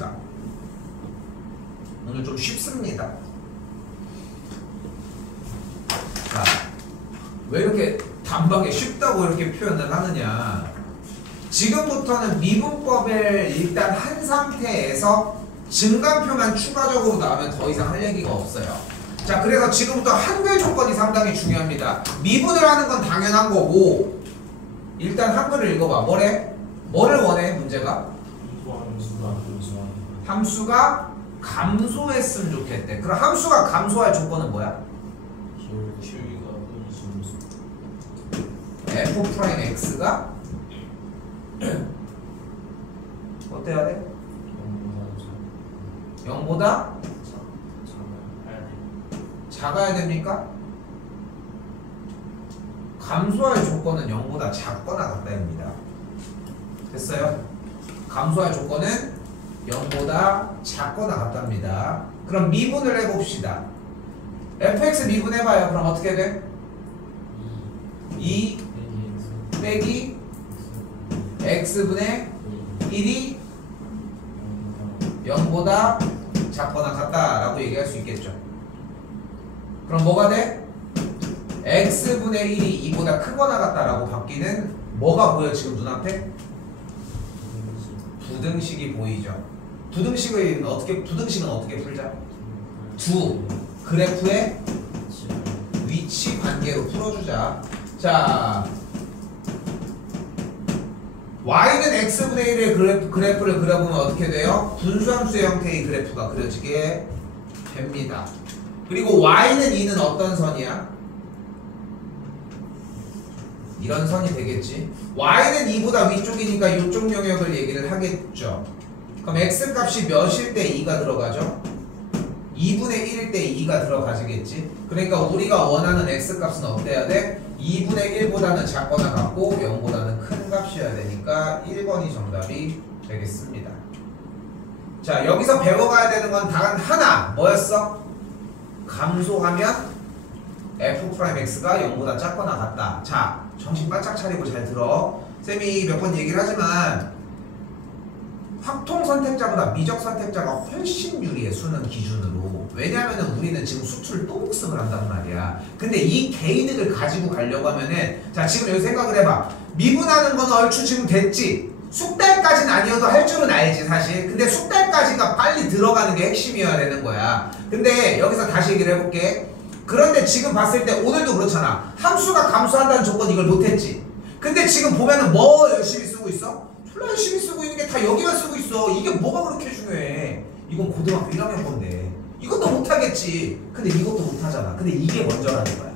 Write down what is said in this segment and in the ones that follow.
자, 오늘 좀 쉽습니다. 자, 왜 이렇게 단박에 쉽다고 이렇게 표현을 하느냐. 지금부터는 미분법을 일단 한 상태에서 증간표만 추가적으로 나오면 더 이상 할 얘기가 없어요. 자, 그래서 지금부터 한글 조건이 상당히 중요합니다. 미분을 하는 건 당연한 거고, 일단 한글을 읽어봐. 뭐래? 뭐를 원해? 문제가? 함수가 감소했으면 좋겠대. 그럼 함수가 감소할 조건은 뭐야? f'x가 어때야 돼? 0보다 작아야 됩니까? 감소할 조건은 0보다 작거나 같다입니다. 됐어요? 감소할 조건은 0보다 작거나 같답니다. 그럼 미분을 해봅시다. fx 미분해봐요. 그럼 어떻게 돼? 2 빼기 x분의 1이 0보다 작거나 같다라고 얘기할 수 있겠죠. 그럼 뭐가 돼? x분의 1이 2보다 크거나 같다라고 바뀌는 뭐가 보여 지금 눈앞에? 부등식이 보이죠. 부등식은 어떻게 풀자? 두 그래프의 위치 관계로 풀어주자. 자, y는 x분의 1의 그래프를 그려보면 어떻게 돼요? 분수함수의 형태의 그래프가 그려지게 됩니다. 그리고 y는 2는 어떤 선이야? 이런 선이 되겠지. y는 2보다 위쪽이니까 이쪽 영역을 얘기를 하겠죠. 그럼 x값이 몇일 때 2가 들어가죠? 2분의 1일 때 2가 들어가지겠지. 그러니까 우리가 원하는 x값은 어때야 돼? 2분의 1보다는 작거나 같고 0보다는 큰 값이어야 되니까 1번이 정답이 되겠습니다. 자, 여기서 배워가야 되는 건 단 하나. 뭐였어? 감소하면 f'x가 0보다 작거나 같다. 자, 정신 바짝 차리고 잘 들어. 쌤이 몇 번 얘기를 하지만 확통 선택자보다 미적 선택자가 훨씬 유리해, 수능 기준으로. 왜냐면은 우리는 지금 수투를 또 복습을 한단 말이야. 근데 이 개이득을 가지고 가려고 하면은, 자, 지금 여기 생각을 해봐. 미분하는 건 얼추 지금 됐지. 숙달까지는 아니어도 할 줄은 알지 사실. 근데 숙달까지가 빨리 들어가는 게 핵심이어야 되는 거야. 근데 여기서 다시 얘기를 해볼게. 그런데 지금 봤을 때 오늘도 그렇잖아. 함수가 감소한다는 조건 이걸 못했지. 근데 지금 보면은 뭐 열심히 쓰고 있어? 졸라 열심히 쓰고 있는 게 다 여기만 쓰고 있어. 이게 뭐가 그렇게 중요해? 이건 고등학교 1학년 건데. 이것도 못하겠지. 근데 이것도 못하잖아. 근데 이게 먼저라는 거야.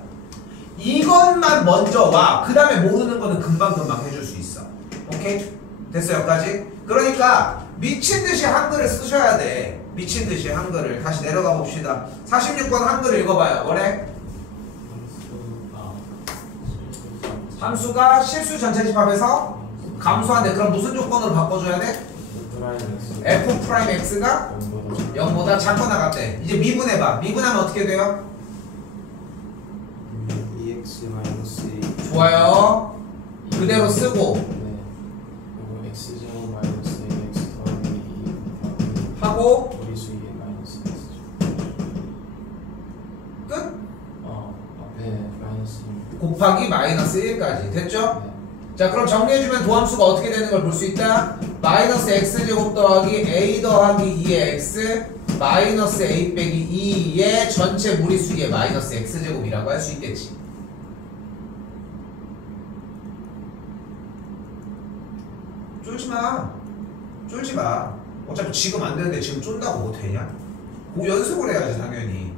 이것만 먼저 와. 그 다음에 모르는 거는 금방금방 해줄 수 있어. 오케이? 됐어 여기까지? 그러니까 미친듯이 한글을 쓰셔야 돼. 미친듯이 한글을. 다시 내려가 봅시다. 46번 한글 읽어봐요. 뭐래? 함수가 실수 전체 집합에서 감소한대. 그럼 무슨 조건으로 바꿔줘야 돼? f'x가 0보다 작거나 같대. 이제 미분해봐. 미분하면 어떻게 돼요? 2x-a. 좋아요. 그대로 쓰고 x제곱 마이너스 ax 더하기 2 하고 머리수 2의 마이너스 x 끝? 앞에 마이너스 1 곱하기 마이너스 1까지 됐죠? 네. 자, 그럼 정리해주면 도함수가 어떻게 되는 걸 볼 수 있다? 마이너스 x제곱 더하기 a 더하기 2의 x 마이너스 a 빼기 2의 전체 무리수의 마이너스 x제곱이라고 할 수 있겠지. 쫄지마. 쫄지마. 어차피 지금 안 되는데 지금 쫀다고 뭐 되냐? 뭐 연습을 해야지 당연히.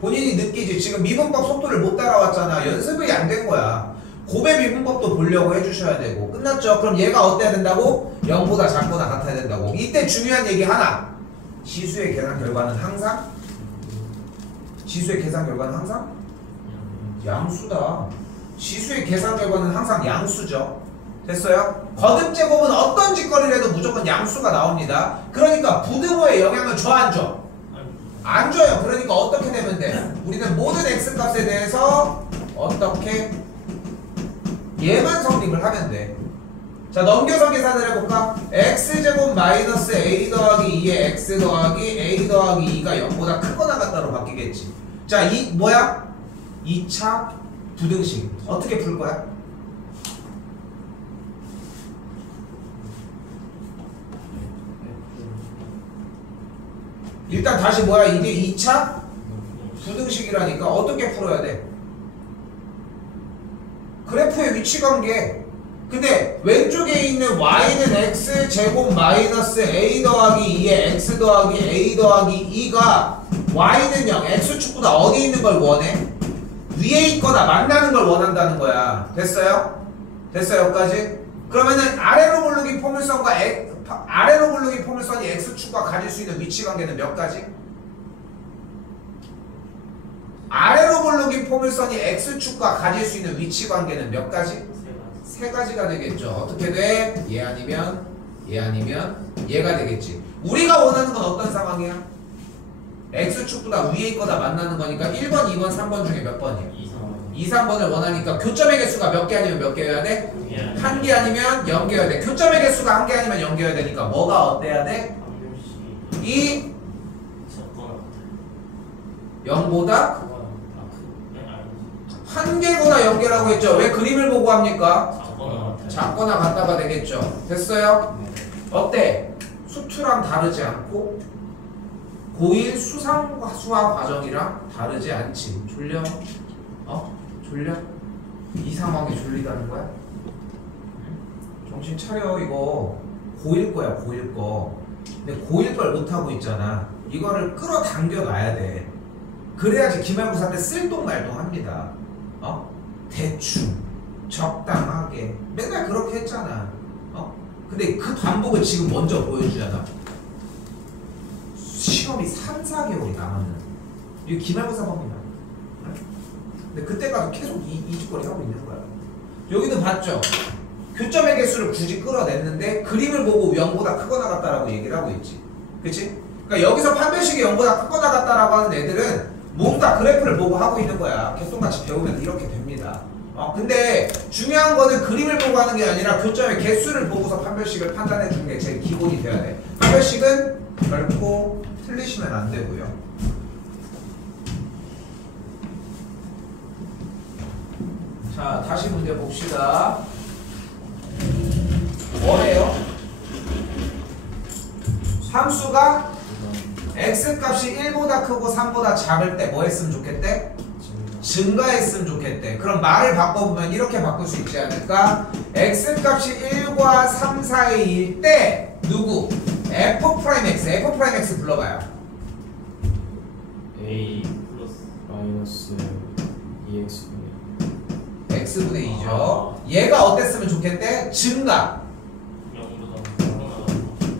본인이 느끼지. 지금 미분법 속도를 못 따라왔잖아. 연습이 안 된 거야. 고배 미분법도 보려고 해주셔야 되고. 끝났죠? 그럼 얘가 어때야 된다고? 0보다 작거나 같아야 된다고. 이때 중요한 얘기 하나. 지수의 계산 결과는 항상? 지수의 계산 결과는 항상? 양수다. 지수의 계산 결과는 항상 양수죠. 됐어요? 거듭 제곱은 어떤 짓거리를 해도 무조건 양수가 나옵니다. 그러니까 부등호의 영향을 줘 안 줘? 안 줘요. 그러니까 어떻게 되면 돼? 우리는 모든 x값에 대해서 어떻게 얘만 성립을 하면 돼. 자, 넘겨서 계산을 해볼까? x제곱 마이너스 a 더하기 2의 x 더하기 a 더하기 2가 0보다 크거나 같다로 바뀌겠지. 자, 이 뭐야? 2차 부등식. 어떻게 풀 거야? 일단 다시 뭐야? 이게 2차 부등식이라니까 어떻게 풀어야 돼? 그래프의 위치관계. 근데 왼쪽에 있는 y는 x 제곱 마이너스 a 더하기 2의 x 더하기 a 더하기 2가 y는 0, x축보다 어디 있는 걸 원해? 위에 있거나 만나는 걸 원한다는 거야. 됐어요? 됐어요? 여기까지? 그러면은 아래로 고르기 포물선과 아래로 고르기 포물선이 x축과 가질 수 있는 위치관계는 몇 가지? 아래로 고르기 포물선이 x축과 가질 수 있는 위치관계는 몇 가지? 세 가지가 되겠죠. 어떻게 돼? 얘 아니면 얘 아니면 얘가 되겠지. 우리가 원하는 건 어떤 상황이야? x축보다 위에 있거나 만나는 거니까 1번, 2번, 3번 중에 몇 번이야? 2, 3번을 원하니까 교점의 개수가 몇 개 아니면 몇 개여야 돼? 한 개 아니면 0개여야 돼. 교점의 개수가 한 개 아니면 0개여야 되니까 뭐가 어때야 돼? 이 0보다 한 개거나 0개라고 했죠. 왜 그림을 보고 합니까? 작거나 같다가 되겠죠. 됐어요? 어때? 수투랑 다르지 않고 고1 수학 과정이랑 다르지 않지. 졸려? 졸려? 이 상황이 졸리다는 거야? 정신 차려. 이거 고1 거야, 고1 거. 근데 고1 걸 못하고 있잖아. 이거를 끌어당겨 놔야 돼. 그래야지 기말고사 때 쓸똥말똥합니다. 대충 적당하게 맨날 그렇게 했잖아. 근데 그 반복을 지금 먼저 보여주잖아. 시험이 3, 4개월이 남았는 이거 기말고사 범위야. 근데 그때까지 계속 이 짓거리 하고 있는 거야. 여기도 봤죠? 교점의 개수를 굳이 끌어냈는데 그림을 보고 0보다 크거나 같다라고 얘기를 하고 있지. 그치? 그러니까 여기서 판별식이 0보다 크거나 같다라고 하는 애들은 모두 다 그래프를 보고 하고 있는 거야. 개똥같이 배우면 이렇게 됩니다. 근데 중요한 거는 그림을 보고 하는 게 아니라 교점의 개수를 보고서 판별식을 판단해 주는 게 제일 기본이 돼야 돼. 판별식은 결코 틀리시면 안 되고요. 자, 다시 문제 봅시다. 뭐래요? 함수가 x값이 1보다 크고 3보다 작을 때 뭐 했으면 좋겠대? 증가했으면 좋겠대. 그럼 말을 바꿔보면 이렇게 바꿀 수 있지 않을까? x값이 1과 3 사이일 때 누구? f'x 불러봐요. a 마이너스 2x x분의 2죠. 얘가 어땠으면 좋겠대? 증가.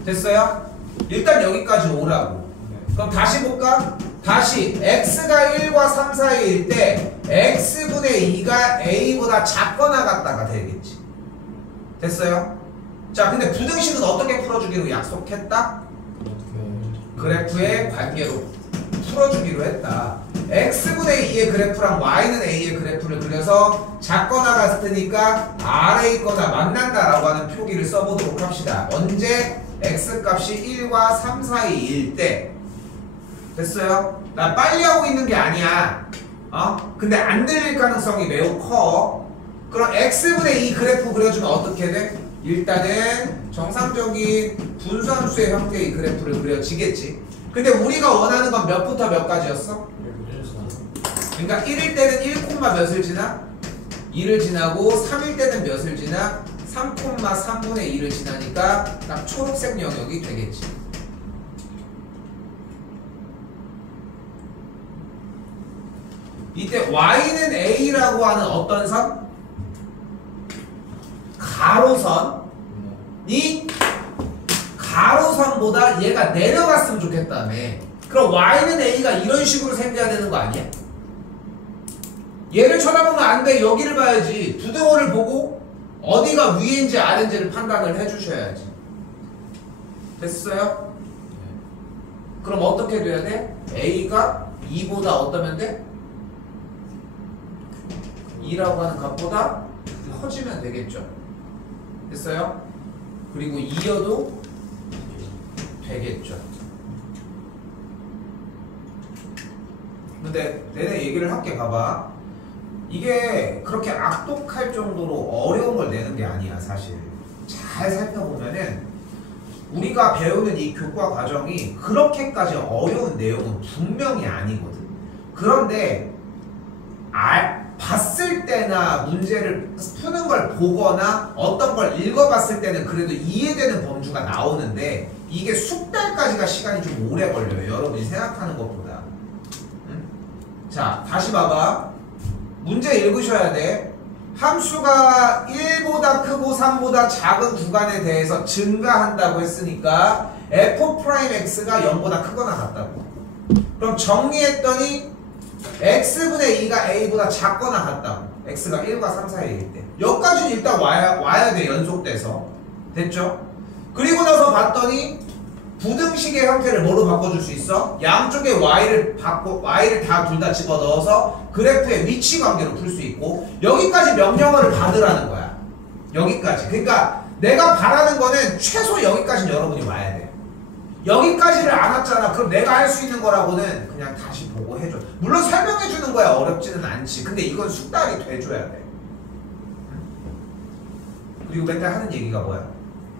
됐어요? 일단 여기까지 오라고. 그럼 다시 볼까? 다시 x가 1과 3 사이일 때 x분의 2가 a보다 작거나 같다가 되겠지. 됐어요? 자, 근데 부등식은 어떻게 풀어주기로 약속했다? 그래프의 관계로 풀어주기로 했다. x분의 2의 그래프랑 y는 a의 그래프를 그려서 작거나 같으니까 아래에 있거나 만난다라고 하는 표기를 써보도록 합시다. 언제? x값이 1과 3 사이일 때. 됐어요? 나 빨리 하고 있는 게 아니야. 근데 안 들릴 가능성이 매우 커. 그럼 x분의 2 그래프 그려주면 어떻게 돼? 일단은 정상적인 분수함수의 형태의 그래프를 그려지겠지. 근데 우리가 원하는 건 몇부터 몇까지였어? 그러니까 1일 때는 1, 몇을 지나? 2를 지나고 3일 때는 몇을 지나? 3,3분의 2를 지나니까 딱 초록색 영역이 되겠지. 이때 y는 a라고 하는 어떤 선? 가로선이 가로선보다 얘가 내려갔으면 좋겠다며. 그럼 y는 a가 이런 식으로 생겨야 되는 거 아니야? 얘를 쳐다보면 안 돼. 여기를 봐야지. 부등호를 보고 어디가 위인지 아래인지를 판단을 해주셔야지. 됐어요? 그럼 어떻게 돼야 돼? a가 2보다 어떠면 돼? 2라고 하는 값보다 커지면 되겠죠. 됐어요? 그리고 2여도 되겠죠. 근데 내내 얘기를 할게. 봐봐. 이게 그렇게 악독할 정도로 어려운 걸 내는 게 아니야. 사실 잘 살펴보면은 우리가 배우는 이 교과 과정이 그렇게까지 어려운 내용은 분명히 아니거든. 그런데 봤을 때나 문제를 푸는 걸 보거나 어떤 걸 읽어봤을 때는 그래도 이해되는 범주가 나오는데 이게 숙달까지가 시간이 좀 오래 걸려요. 여러분이 생각하는 것보다. 응? 자, 다시 봐봐. 문제 읽으셔야 돼. 함수가 1보다 크고 3보다 작은 구간에 대해서 증가한다고 했으니까 f'x가 0보다 크거나 같다고. 그럼 정리했더니 x분의 2가 a보다 작거나 같다고. x가 1과 3 사이일 때. 여기까지는 일단 와야 돼. 연속돼서. 됐죠? 그리고 나서 봤더니 부등식의 형태를 뭐로 바꿔줄 수 있어? 양쪽에 y를 다 둘 다 집어넣어서 그래프의 위치 관계로 풀 수 있고 여기까지 명령어를 받으라는 거야. 여기까지. 그러니까 내가 바라는 거는 최소 여기까지는 여러분이 와야 돼. 여기까지를 안 왔잖아. 그럼 내가 할 수 있는 거라고는 그냥 다시 보고 해줘. 물론 설명해 주는 거야. 어렵지는 않지. 근데 이건 숙달이 돼줘야 돼. 그리고 맨날 하는 얘기가 뭐야?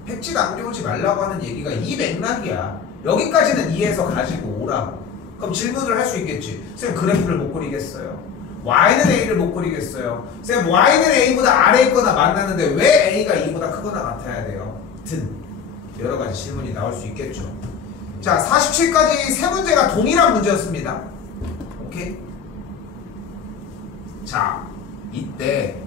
백지 남겨오지 말라고 하는 얘기가 이 맥락이야. 여기까지는 이해해서 가지고 오라고. 그럼 질문을 할 수 있겠지. 선생님 그래프를 못 그리겠어요. y는 a를 못 그리겠어요. 선생님 y는 a보다 아래 있거나 만나는데 왜 a가 2보다 크거나 같아야 돼요? 등 여러 가지 질문이 나올 수 있겠죠. 자, 47까지 세 문제가 동일한 문제였습니다. 오케이? 자, 이때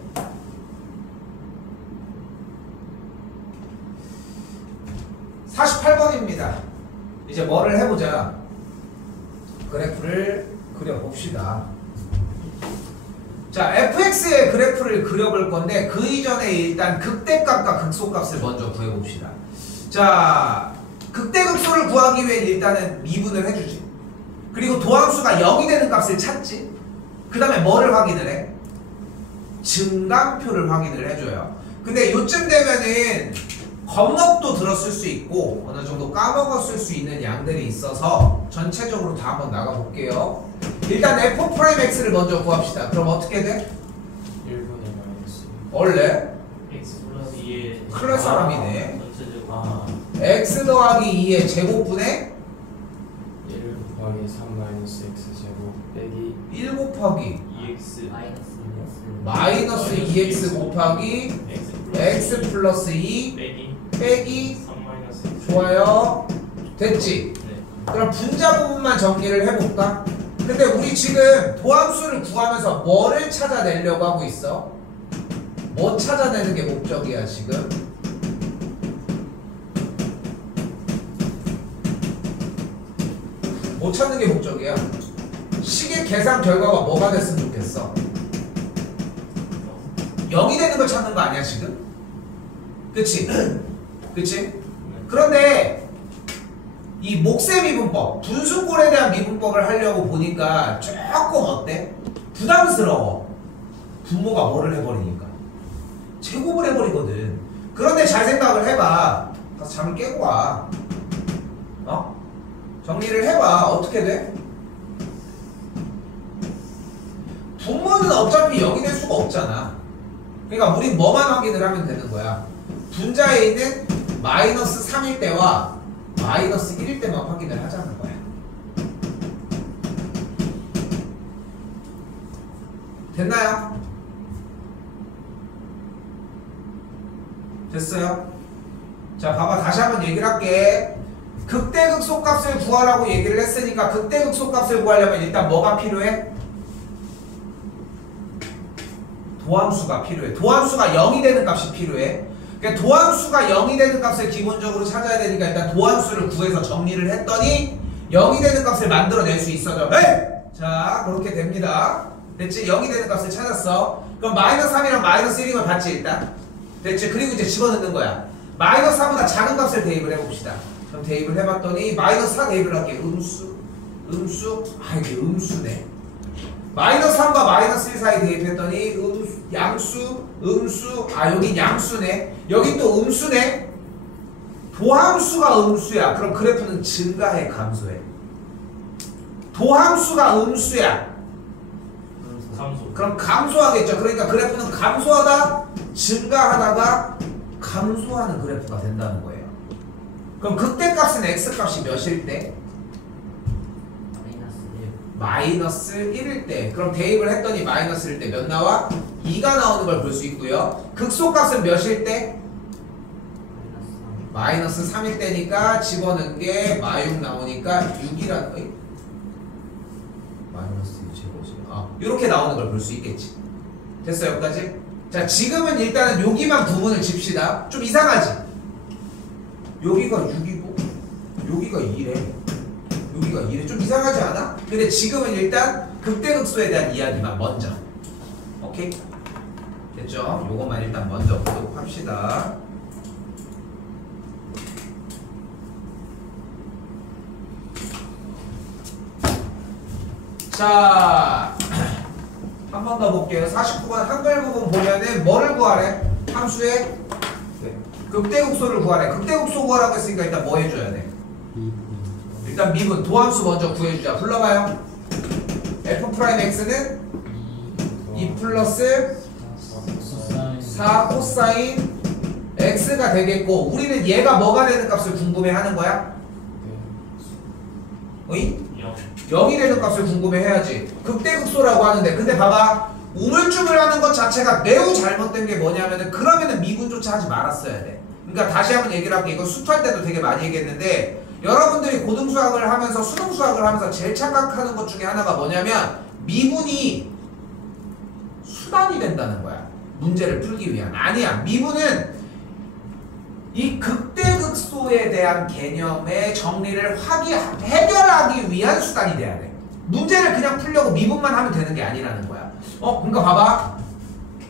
48번입니다. 이제 뭐를 해보자. 그래프를 그려봅시다. 자, fx의 그래프를 그려볼 건데 그 이전에 일단 극대값과 극소값을 먼저 구해봅시다. 자, 극대극소를 구하기 위해 일단은 미분을 해주지. 그리고 도함수가 0이 되는 값을 찾지. 그 다음에 뭐를 확인을 해? 증감표를 확인을 해줘요. 근데 요쯤 되면은 겁먹도 들었을 수 있고 어느 정도 까먹었을 수 있는 양들이 있어서 전체적으로 다 한번 나가볼게요. 일단 f'x를 먼저 구합시다. 그럼 어떻게 돼? 1분의 마이너스 원래 x 플러스 2의 클 사람이네. 전체적으로 x 더하기 2의 제곱분의 1 곱하기 3 마이너스 x 제곱 빼기 1 곱하기 2x 마이너스 2x 곱하기 x 플러스 2 빼기 3 마이너스 x. 좋아요. 됐지? 네. 그럼 분자 부분만 정리를 해볼까? 근데 우리 지금 도함수를 구하면서 뭐를 찾아내려고 하고 있어? 뭐 찾아내는 게 목적이야 지금? 뭐 찾는 게 목적이야? 식의 계산 결과가 뭐가 됐으면 좋겠어? 0이 되는 걸 찾는 거 아니야 지금? 그치? 그치? 그런데 이 몫의 미분법, 분수꼴에 대한 미분법을 하려고 보니까 조금 어때? 부담스러워. 분모가 뭐를 해버리니까 제곱을 해버리거든. 그런데 잘 생각을 해봐. 가서 잠을 깨고 와. 정리를 해봐. 어떻게 돼? 분모는 어차피 0이 될 수가 없잖아. 그러니까 우린 뭐만 확인을 하면 되는 거야. 분자에 있는 마이너스 3일 때와 마이너스 1일 때만 확인을 하자는 거야. 됐나요? 됐어요? 자, 봐봐. 다시 한번 얘기를 할게. 극대극소값을 구하라고 얘기를 했으니까 극대극소값을 구하려면 일단 뭐가 필요해? 도함수가 필요해. 도함수가 0이 되는 값이 필요해. 그러니까 도함수가 0이 되는 값을 기본적으로 찾아야 되니까 일단 도함수를 구해서 정리를 했더니 0이 되는 값을 만들어낼 수 있어져. 자, 그렇게 됩니다. 됐지? 0이 되는 값을 찾았어. 그럼 마이너스 3이랑 마이너스 1인 걸 봤지 일단? 됐지? 그리고 이제 집어넣는 거야. 마이너스 4보다 작은 값을 대입을 해봅시다. 그럼 대입을 해봤더니 마이너스 4 대입을 할게. 음수. 이게 음수네. 마이너스 3과 마이너스 1 사이 대입했더니 양수, 여긴 양수네. 여긴 또 음수네. 도함수가 음수야. 그럼 그래프는 증가해, 감소해? 도함수가 음수야. 감소. 그럼 감소하겠죠. 그러니까 그래프는 감소하다, 증가하다가 감소하는 그래프가 된다는 거예요. 그럼 극대값은 x값이 몇일 때? 마이너스 1. 마이너스 1일 때. 그럼 대입을 했더니 마이너스일 때 몇 나와? 2가 나오는 걸 볼 수 있고요. 극소값은 몇일 때? 마이너스 3. 마이너스 3일 때니까 집어넣은 게 마육 나오니까 6이라는 거예요. 마이너스 2 제곱이지. 이렇게 나오는 걸 볼 수 있겠지. 됐어, 여기까지? 자, 지금은 일단은 여기만 부분을 짚시다. 좀 이상하지? 여기가 6이고 여기가 2래. 여기가 2래. 좀 이상하지 않아? 근데 지금은 일단 극대극소에 대한 이야기만 먼저. 오케이? 됐죠? 요것만 일단 먼저 보도록 합시다. 자, 한 번 더 볼게요. 49번 한글 부분 보면은 뭐를 구하래? 함수의 극대극소를 구하래. 극대극소 구하라고 했으니까 일단 뭐 해줘야 돼? 일단 미분, 도함수 먼저 구해주자. 불러봐요. f'x는 2 플러스 4 코사인 x가 되겠고, 우리는 얘가 뭐가 되는 값을 궁금해하는 거야? 어이? 0이 되는 값을 궁금해해야지. 극대극소라고 하는데, 근데 봐봐, 우물쭈물 하는 것 자체가 매우 잘못된 게 뭐냐면은, 그러면은 미분조차 하지 말았어야 돼. 그러니까 다시 한번 얘기를 할게. 이거 수투할 때도 되게 많이 얘기했는데, 여러분들이 고등수학을 하면서 수능수학을 하면서 제일 착각하는 것 중에 하나가 뭐냐면, 미분이 수단이 된다는 거야. 문제를 풀기 위한. 아니야. 미분은 이 극대극소에 대한 개념의 정리를 해결하기 위한 수단이 돼야 돼. 문제를 그냥 풀려고 미분만 하면 되는 게 아니라는 거야. 그러니까 봐봐.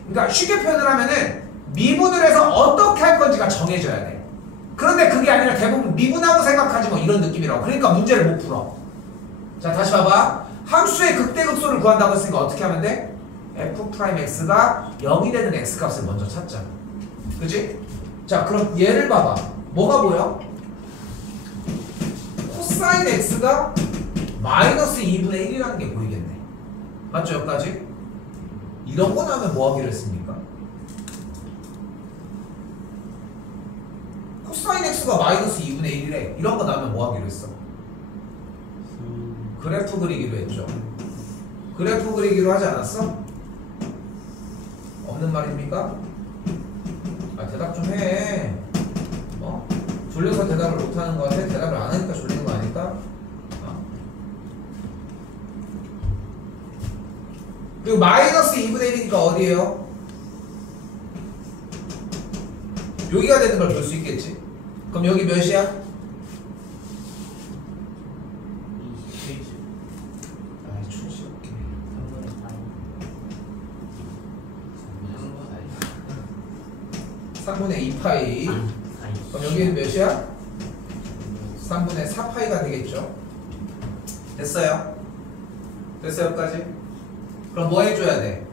그러니까 쉽게 표현을 하면은 미분을 해서 어떻게 할 건지가 정해져야 돼. 그런데 그게 아니라 대부분 미분하고 생각하지 뭐 이런 느낌이라고. 그러니까 문제를 못 풀어. 자, 다시 봐봐. 함수의 극대극소를 구한다고 했으니까 어떻게 하면 돼? f'x가 0이 되는 x값을 먼저 찾자. 그치? 자, 그럼 얘를 봐봐. 뭐가 보여? 코사인 x가 마이너스 2분의 1이라는 게 보이겠네. 맞죠, 여기까지? 이런 거 나오면 뭐 하기로 했습니까? 코사인 x가 마이너스 2분의 1이래. 이런 거 나오면 뭐 하기로 했어? 그래프 그리기로 했죠. 그래프 그리기로 하지 않았어? 없는 말입니까? 대답 좀 해. 졸려서 대답을 못하는 거 같아? 대답을 안 하니까 졸리는 거 아닐까? 그리고 마이너스 2분의 1이니까 어디에요? 여기가 되는 걸 볼 수 있겠지? 그럼 여기 몇이야? 27. 충실 없게. 3분의 2파이. 그럼 여기는 몇이야? 3분의 4파이가 되겠죠? 됐어요? 됐어요, 여기까지? 그럼 뭐 해줘야 돼?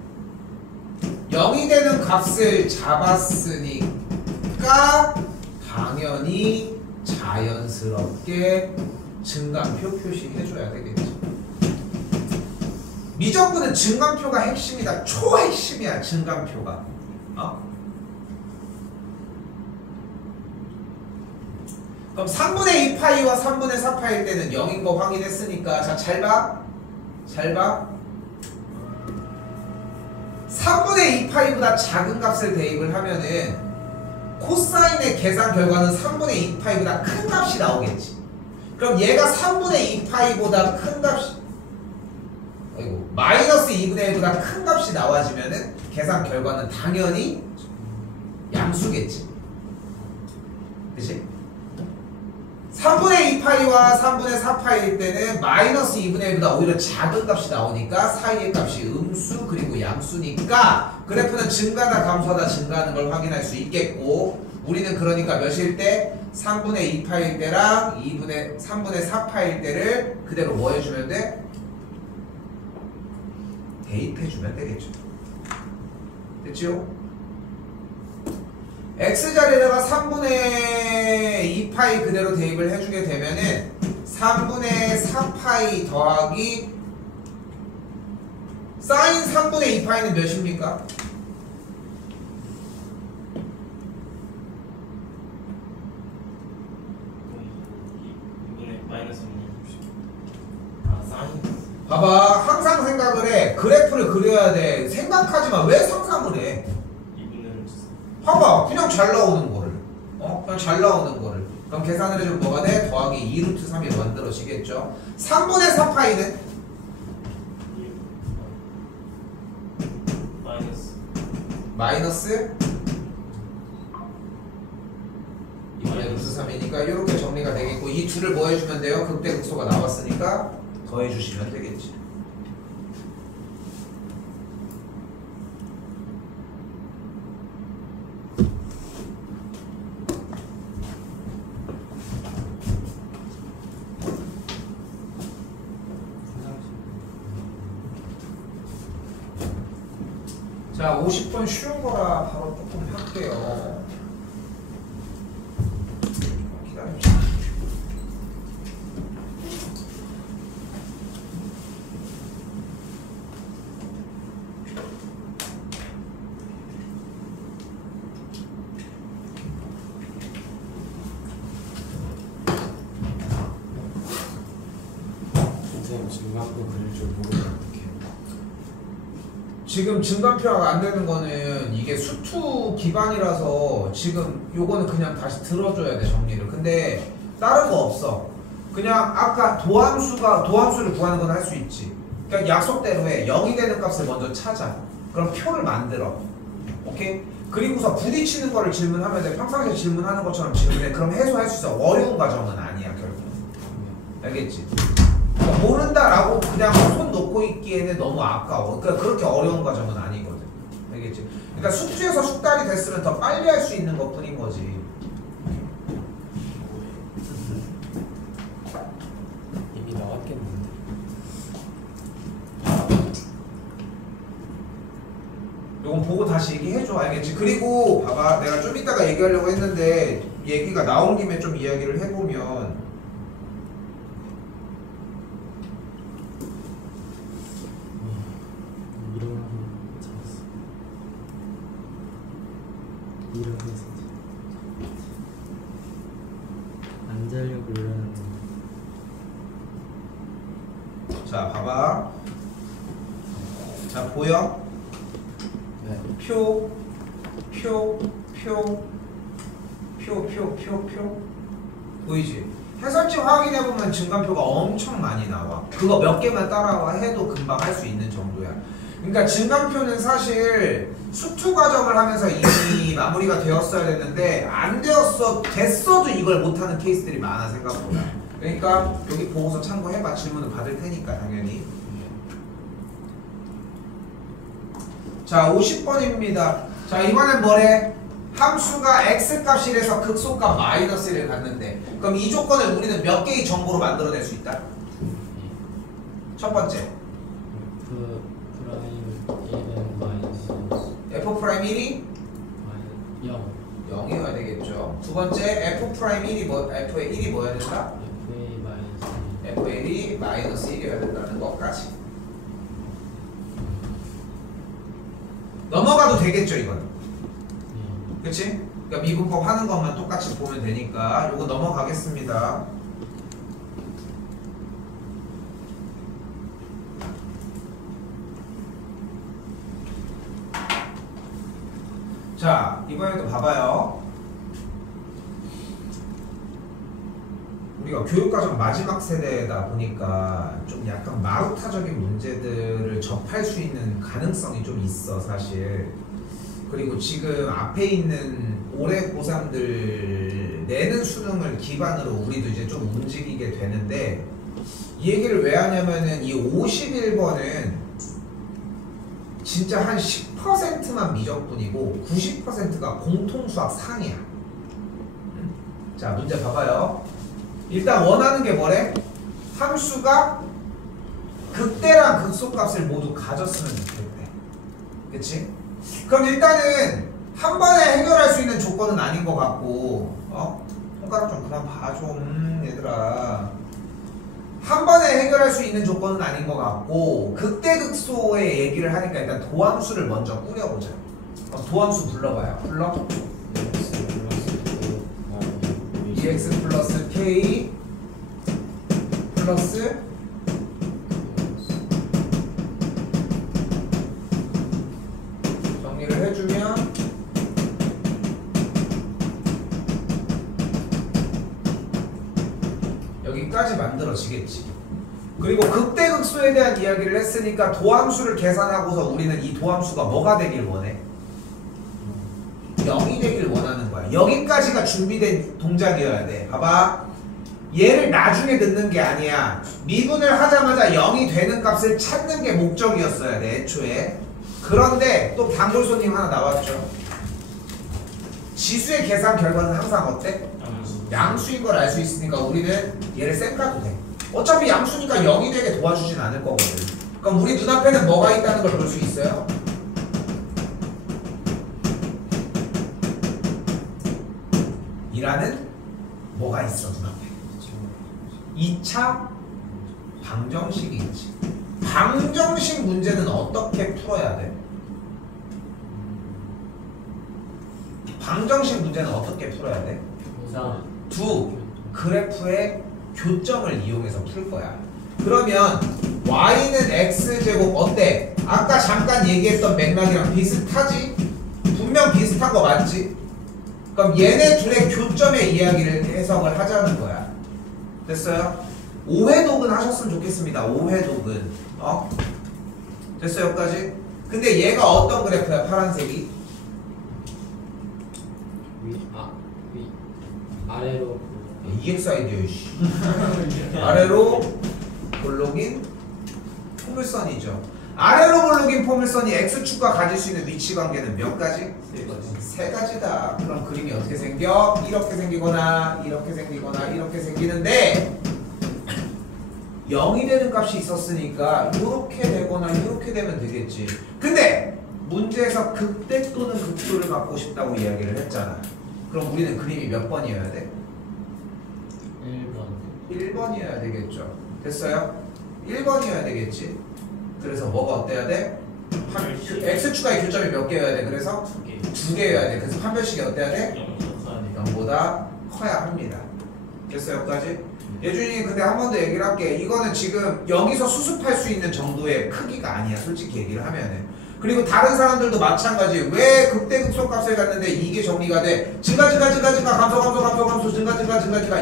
0이 되는 값을 잡았으니까 당연히 자연스럽게 증감표 표시해줘야 되겠지. 미적분은 증감표가 핵심이다. 초핵심이야, 증감표가. 그럼 3분의 2파이와 3분의 4파일 때는 0인 거 확인했으니까, 자, 잘 봐. 잘 봐. 3분의 2파이보다 작은 값을 대입을 하면은 코사인의 계산 결과는 3분의 2파이보다 큰 값이 나오겠지. 그럼 얘가 3분의 2파이보다 큰 값이, 마이너스 2분의 1보다 큰 값이 나와지면은 계산 결과는 당연히 양수겠지. 그치? 3분의 2파이와 3분의 4파이일 때는 마이너스 2분의 1보다 오히려 작은 값이 나오니까 사이의 값이 음수 그리고 양수니까 그래프는 증가하다 감소하다 증가하는 걸 확인할 수 있겠고, 우리는 그러니까 몇일 때? 3분의 2파일 때랑 3분의 4파일 때를 그대로 뭐 해주면 돼? 대입해주면 되겠죠. 됐죠? x자리에다가 3분의 2파이 그대로 대입을 해주게 되면은 3분의 4파이 더하기 사인 3분의 2파이는 몇입니까? 이분의 마이너스 6. 아 사인. 봐봐, 항상 생각을 해. 그래프를 그려야 돼. 생각하지 마. 왜 상상을 해? 이분을 봐봐, 그냥 잘 나오는 거를. 그냥 잘 나오는 거를. 그럼 계산을 해주면 뭐가 돼? 더하기 2루트 3이 만들어지겠죠. 3분의 4파이는 마이너스. 마이너스 2분의 루트 3이니까 이렇게 정리가 되겠고, 이 둘을 뭐 해주면 돼요? 극대 극소가 나왔으니까 더해주시면 되겠지. 자, 50분 쉬운 거라 바로 조금 할게요. 기다려주세요. 선생님 증강표 그릴 줄 모르면 어떡해요? 지금 증감표가 안 되는 거는 이게 수투 기반이라서 지금 요거는 그냥 다시 들어줘야 돼, 정리를. 근데 다른 거 없어. 그냥 아까 도함수를 구하는 건 할 수 있지. 그러니까 약속대로 해. 0이 되는 값을 먼저 찾아. 그럼 표를 만들어. 오케이? 그리고서 부딪히는 거를 질문하면 돼. 평상시에 질문하는 것처럼 질문해. 그럼 해소할 수 있어. 어려운 과정은 아니야, 결국. 알겠지? 그러니까 모른다라고 그냥 손 놓고 있기에는 너무 아까워. 그러니까 그렇게 어려운 과정은 아니거든. 알겠지? 그러니까 숙주에서 숙달이 됐으면 더 빨리 할 수 있는 것 뿐인 거지. 이미 나왔겠는데. 요건 보고 다시 얘기해줘. 알겠지? 그리고 봐봐, 내가 좀 이따가 얘기하려고 했는데 얘기가 나온 김에 좀 이야기를 해보면, 일어나서 안 자려고 그러는데. 자 봐봐. 자 보여? 네. 표 보이지? 해설지 확인해보면 증감표가 엄청 많이 나와. 그거 몇 개만 따라와 해도 금방 할 수 있는 정도야. 그러니까 증감표는 사실 수투 과정을 하면서 이미 마무리가 되었어야 됐는데 안 됐어도 이걸 못하는 케이스들이 많아, 생각보다. 그러니까 여기 보고서 참고해봐. 질문을 받을 테니까 당연히. 자 50번입니다. 자 이번엔 뭐래? 함수가 x값이라서 극소값 마이너스를 갖는데, 그럼 이 조건을 우리는 몇 개의 정보로 만들어낼 수 있다? 첫 번째 그 프라임 1은 마이너스 f'1이 0 0이어야 되겠죠. 두 번째 f'1이 f의 1이 뭐여야 된다? FA 마이너스 f의 1이 마이너스 1이어야 된다는 것까지 넘어가도 되겠죠, 이건. 그치? 그러니까 미분법 하는 것만 똑같이 보면 되니까 요거 넘어가겠습니다. 자 이번에도 봐봐요. 우리가 교육과정 마지막 세대다 보니까 좀 약간 마루타적인 문제들을 접할 수 있는 가능성이 좀 있어, 사실. 그리고 지금 앞에 있는 올해 고3들 내는 수능을 기반으로 우리도 이제 좀 움직이게 되는데, 이 얘기를 왜 하냐면은 이 51번은 진짜 한 10%만 미적분이고 90%가 공통수학 상이야. 자 문제 봐봐요. 일단 원하는 게 뭐래? 함수가 극대랑 극소값을 모두 가졌으면 좋겠대. 그치? 그럼 일단은 한 번에 해결할 수 있는 조건은 아닌 것 같고, 손가락 좀 그만 봐 좀, 얘들아. 한 번에 해결할 수 있는 조건은 아닌 것 같고, 극대극소의 얘기를 하니까 일단 도함수를 먼저 꾸려보자. 도함수 불러봐요. 불러? EX 플러스 K 플러스 정리를 해주면 여기까지 만들어지겠지. 그리고 극대극소에 대한 이야기를 했으니까 도함수를 계산하고서 우리는 이 도함수가 뭐가 되길 원해? 0이 되길 원하는 거야. 여기까지가 준비된 동작이어야 돼. 봐봐. 얘를 나중에 넣는 게 아니야. 미분을 하자마자 0이 되는 값을 찾는 게 목적이었어야 돼, 애초에. 그런데 또 단골손님 하나 나왔죠. 지수의 계산 결과는 항상 어때? 양수인 걸 알 수 있으니까 우리는 얘를 쌩까도 돼. 어차피 양수니까 0이 되게 도와주진 않을 거거든. 그럼 우리 눈앞에는 뭐가 있다는 걸 볼 수 있어요? 이라는 뭐가 있어 눈앞에. 2차 방정식이 있지. 방정식 문제는 어떻게 풀어야 돼? 방정식 문제는 어떻게 풀어야 돼? 두 그래프의 교점을 이용해서 풀 거야. 그러면 y는 x제곱 어때? 아까 잠깐 얘기했던 맥락이랑 비슷하지? 분명 비슷한 거 맞지? 그럼 얘네 둘의 교점의 이야기를 해석을 하자는 거야. 됐어요? 5회독은 하셨으면 좋겠습니다. 5회독은 됐어요? 여기까지? 근데 얘가 어떤 그래프야? 파란색이? 아래로 EXID요 씨. 아래로 볼록인 포물선이죠. 아래로 볼록인 포물선이 X축과 가질 수 있는 위치 관계는 몇 가지? 세 가지다. 그럼 그림이 어떻게 생겨? 이렇게 생기거나 이렇게 생기거나 이렇게 생기는데 0이 되는 값이 있었으니까 이렇게 되거나 이렇게 되면 되겠지. 근데 문제에서 극대 또는 극소를 갖고 싶다고 이야기를 했잖아. 그럼 우리는 그림이 몇 번이어야 돼? 1번 1번이어야 되겠죠. 됐어요? 1번이어야 되겠지. 그래서 뭐가 어때야 돼? X축과의 교점이 몇 개여야 돼? 그래서 2개여야 돼. 그래서 판별식이 어때야 돼? 0보다 커야 합니다. 됐어요? 여기까지? 예준이 근데 한 번 더 얘기를 할게. 이거는 지금 여기서 수습할 수 있는 정도의 크기가 아니야. 솔직히 얘기를 하면은. 그리고 다른 사람들도 마찬가지. 왜 극대극소 값을 갖는데 이게 정리가 돼? 증가 감소 증가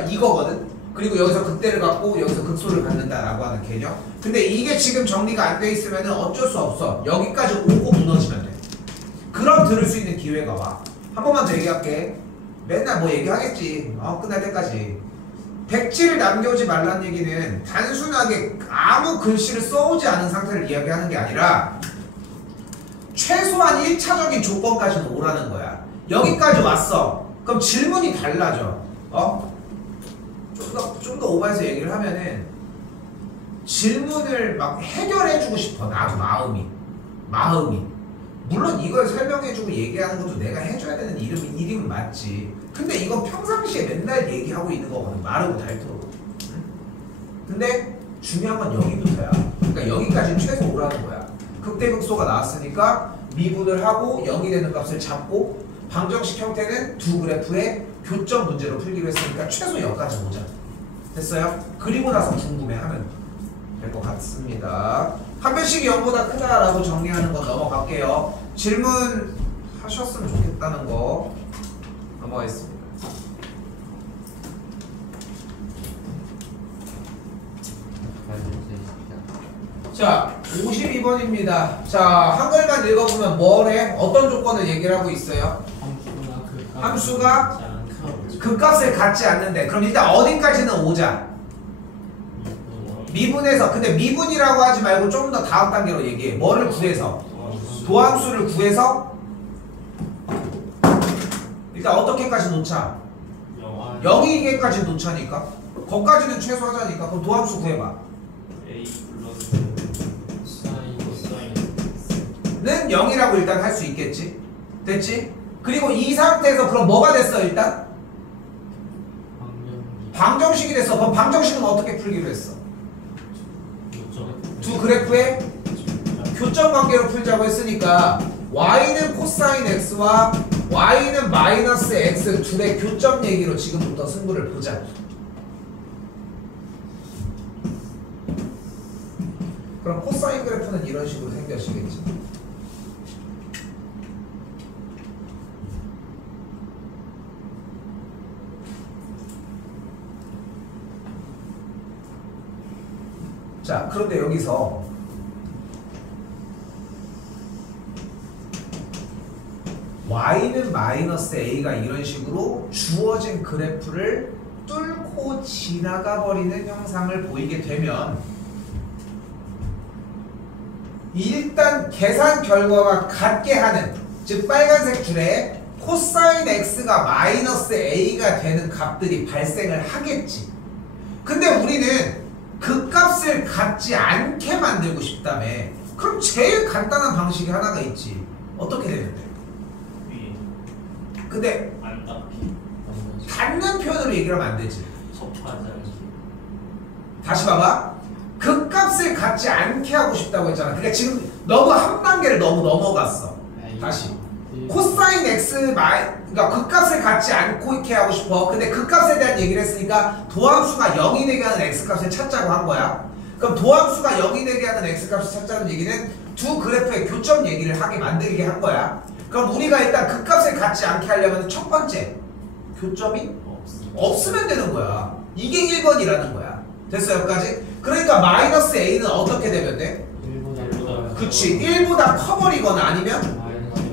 이거거든. 그리고 여기서 극대를 갖고 여기서 극소를 갖는다라고 하는 개념. 근데 이게 지금 정리가 안 돼 있으면은 어쩔 수 없어. 여기까지 오고 무너지면 돼. 그럼 들을 수 있는 기회가 와. 한 번만 더 얘기할게. 맨날 뭐 얘기하겠지. 끝날 때까지. 백지를 남겨오지 말라는 얘기는 단순하게 아무 글씨를 써오지 않은 상태를 이야기하는 게 아니라 최소한 1차적인 조건까지는 오라는 거야. 여기까지 왔어. 그럼 질문이 달라져. 좀 더 오버해서 얘기를 하면은 질문을 막 해결해주고 싶어. 나도 마음이. 물론 이걸 설명해주고 얘기하는 것도 내가 해줘야 되는 일이면 맞지. 근데 이건 평상시에 맨날 얘기하고 있는 거거든. 마르고 닳도록. 근데 중요한 건 여기부터야. 그러니까 여기까지 최소 오라는 거야. 극대극소가 나왔으니까 미분을 하고 0이 되는 값을 잡고 방정식 형태는 두 그래프의 교점 문제로 풀기로 했으니까 최소 여기까지 오자. 됐어요? 그리고 나서 궁금해하면 될 것 같습니다. 판별식이 0보다 크다라고 정리하는 거 넘어갈게요. 질문 하셨으면 좋겠다는 거 넘어가겠습니다. 자, 52번입니다. 자, 한글만 읽어보면 뭐래? 어떤 조건을 얘기를 하고 있어요? 함수가 그 값을 갖지 않는데. 그럼 일단 어디까지는 오자? 미분에서. 근데 미분이라고 하지 말고 좀 더 다음 단계로 얘기해. 뭐를 구해서? 도함수를 구해서 일단 어떻게까지 놓자? 0이게까지 놓자니까. 거기까지는 최소하자니까. 그럼 도함수 구해봐. A 플러스 사인 코사인 는 0이라고 일단 할 수 있겠지. 됐지? 그리고 이 상태에서 그럼 뭐가 됐어 일단? 방정식 방정식이 됐어. 그럼 방정식은 어떻게 풀기로 했어? 두 그래프의 교점 관계로 풀자고 했으니까 y는 코사인 x와 y는 마이너스 x 둘의 교점 얘기로 지금부터 승부를 보자. 그럼 코사인 그래프는 이런 식으로 생겨지겠지. 자, 그런데 여기서 y는 마이너스 a가 이런 식으로 주어진 그래프를 뚫고 지나가 버리는 형상을 보이게 되면 일단 계산 결과가 같게 하는, 즉 빨간색 줄에 코사인 x가 마이너스 a가 되는 값들이 발생을 하겠지. 근데 우리는 그 값을 갖지 않게 만들고 싶다며. 그럼 제일 간단한 방식이 하나가 있지. 어떻게 되는데? 위에 근데 안 닿기 닿는 표현으로 얘기를 하면 안 되지. 접하지 않기 다시 봐봐. 그 값을 갖지 않게 하고 싶다고 했잖아. 그러니까 지금 너무 한 단계를 너무 넘어갔어. 다시. 코사인 x 그러니까 그 값을 갖지 않고 이렇게 하고 싶어. 근데 그 값에 대한 얘기를 했으니까 도함수가 0이 되게 하는 x 값을 찾자고 한 거야. 그럼 도함수가 0이 되게 하는 x 값을 찾자는 얘기는 두 그래프의 교점 얘기를 하게 만들게 한 거야. 그럼 우리가 일단 그 값을 갖지 않게 하려면 첫 번째 교점이 없으면 되는 거야. 이게 1번이라는 거야. 됐어 여기까지? 그러니까 마이너스 a는 어떻게 되면 돼? 1보다 그치 1보다 커버리거나 아니면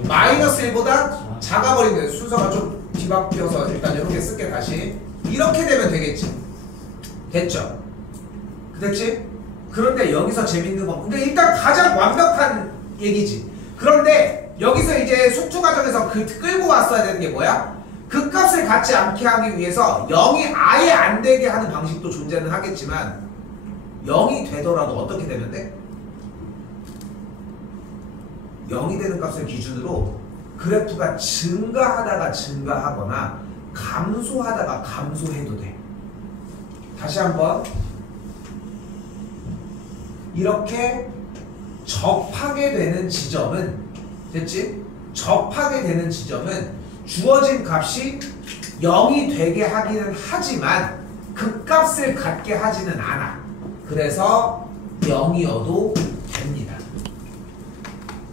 마이너스 1보다 작아버리는 순서가 좀 뒤바뀌어서 일단 이렇게 쓸게. 다시 이렇게 되면 되겠지. 됐죠? 됐지? 그런데 여기서 재밌는 건 근데 일단 가장 완벽한 얘기지. 그런데 여기서 이제 수투 과정에서 끌고 왔어야 되는 게 뭐야? 그 값을 갖지 않게 하기 위해서 0이 아예 안 되게 하는 방식도 존재는 하겠지만 0이 되더라도 어떻게 되면 돼? 0이 되는 값을 기준으로 그래프가 증가하다가 증가하거나 감소하다가 감소해도 돼. 다시 한번 이렇게 접하게 되는 지점은 됐지? 접하게 되는 지점은 주어진 값이 0이 되게 하기는 하지만 그 값을 갖게 하지는 않아. 그래서 0이어도 됩니다.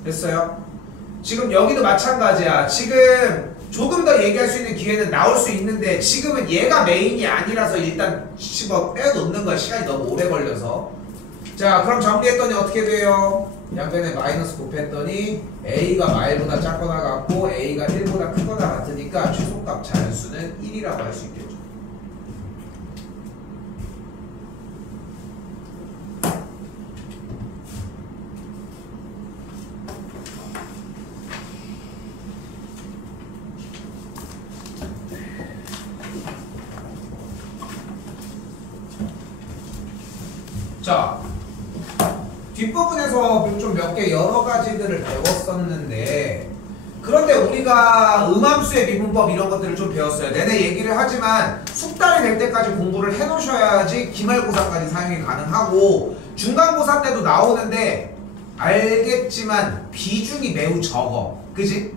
됐어요? 지금 여기도 마찬가지야. 지금 조금 더 얘기할 수 있는 기회는 나올 수 있는데 지금은 얘가 메인이 아니라서 일단 집어 빼놓는 거야. 시간이 너무 오래 걸려서. 자, 그럼 정리했더니 어떻게 돼요? 양변에 마이너스 곱했더니 a가 마일보다 작거나 같고 a가 1보다 크거나 같으니까 최소값 자연수는 1이라고 할 수 있겠죠. 자, 뒷부분에서 좀 몇 개 여러 가지들을 배웠었는데 그런데 우리가 음함수의 미분법 이런 것들을 좀 배웠어요. 내내 얘기를 하지만 숙달이 될 때까지 공부를 해놓으셔야지 기말고사까지 사용이 가능하고 중간고사 때도 나오는데 알겠지만 비중이 매우 적어. 그지?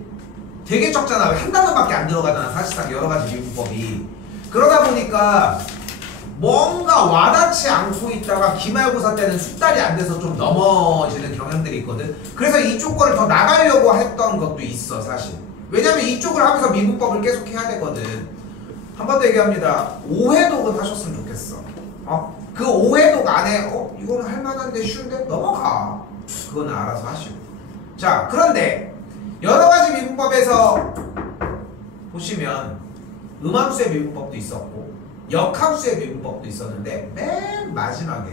되게 적잖아. 한 단어밖에 안 들어가잖아. 사실상 여러 가지 미분법이. 그러다 보니까 뭔가 와닿지 않고 있다가 기말고사 때는 숙달이 안 돼서 좀 넘어지는 경향들이 있거든. 그래서 이쪽 거를 더 나가려고 했던 것도 있어 사실. 왜냐면 이쪽을 하면서 미분법을 계속 해야 되거든. 한 번 더 얘기합니다. 오해독은 하셨으면 좋겠어. 그 오해독 안에 이거는 할만한데 쉬운데 넘어가. 그건 알아서 하시고. 자, 그런데 여러 가지 미분법에서 보시면 음함수의 미분법도 있었고 역함수의 미분법도 있었는데 맨 마지막에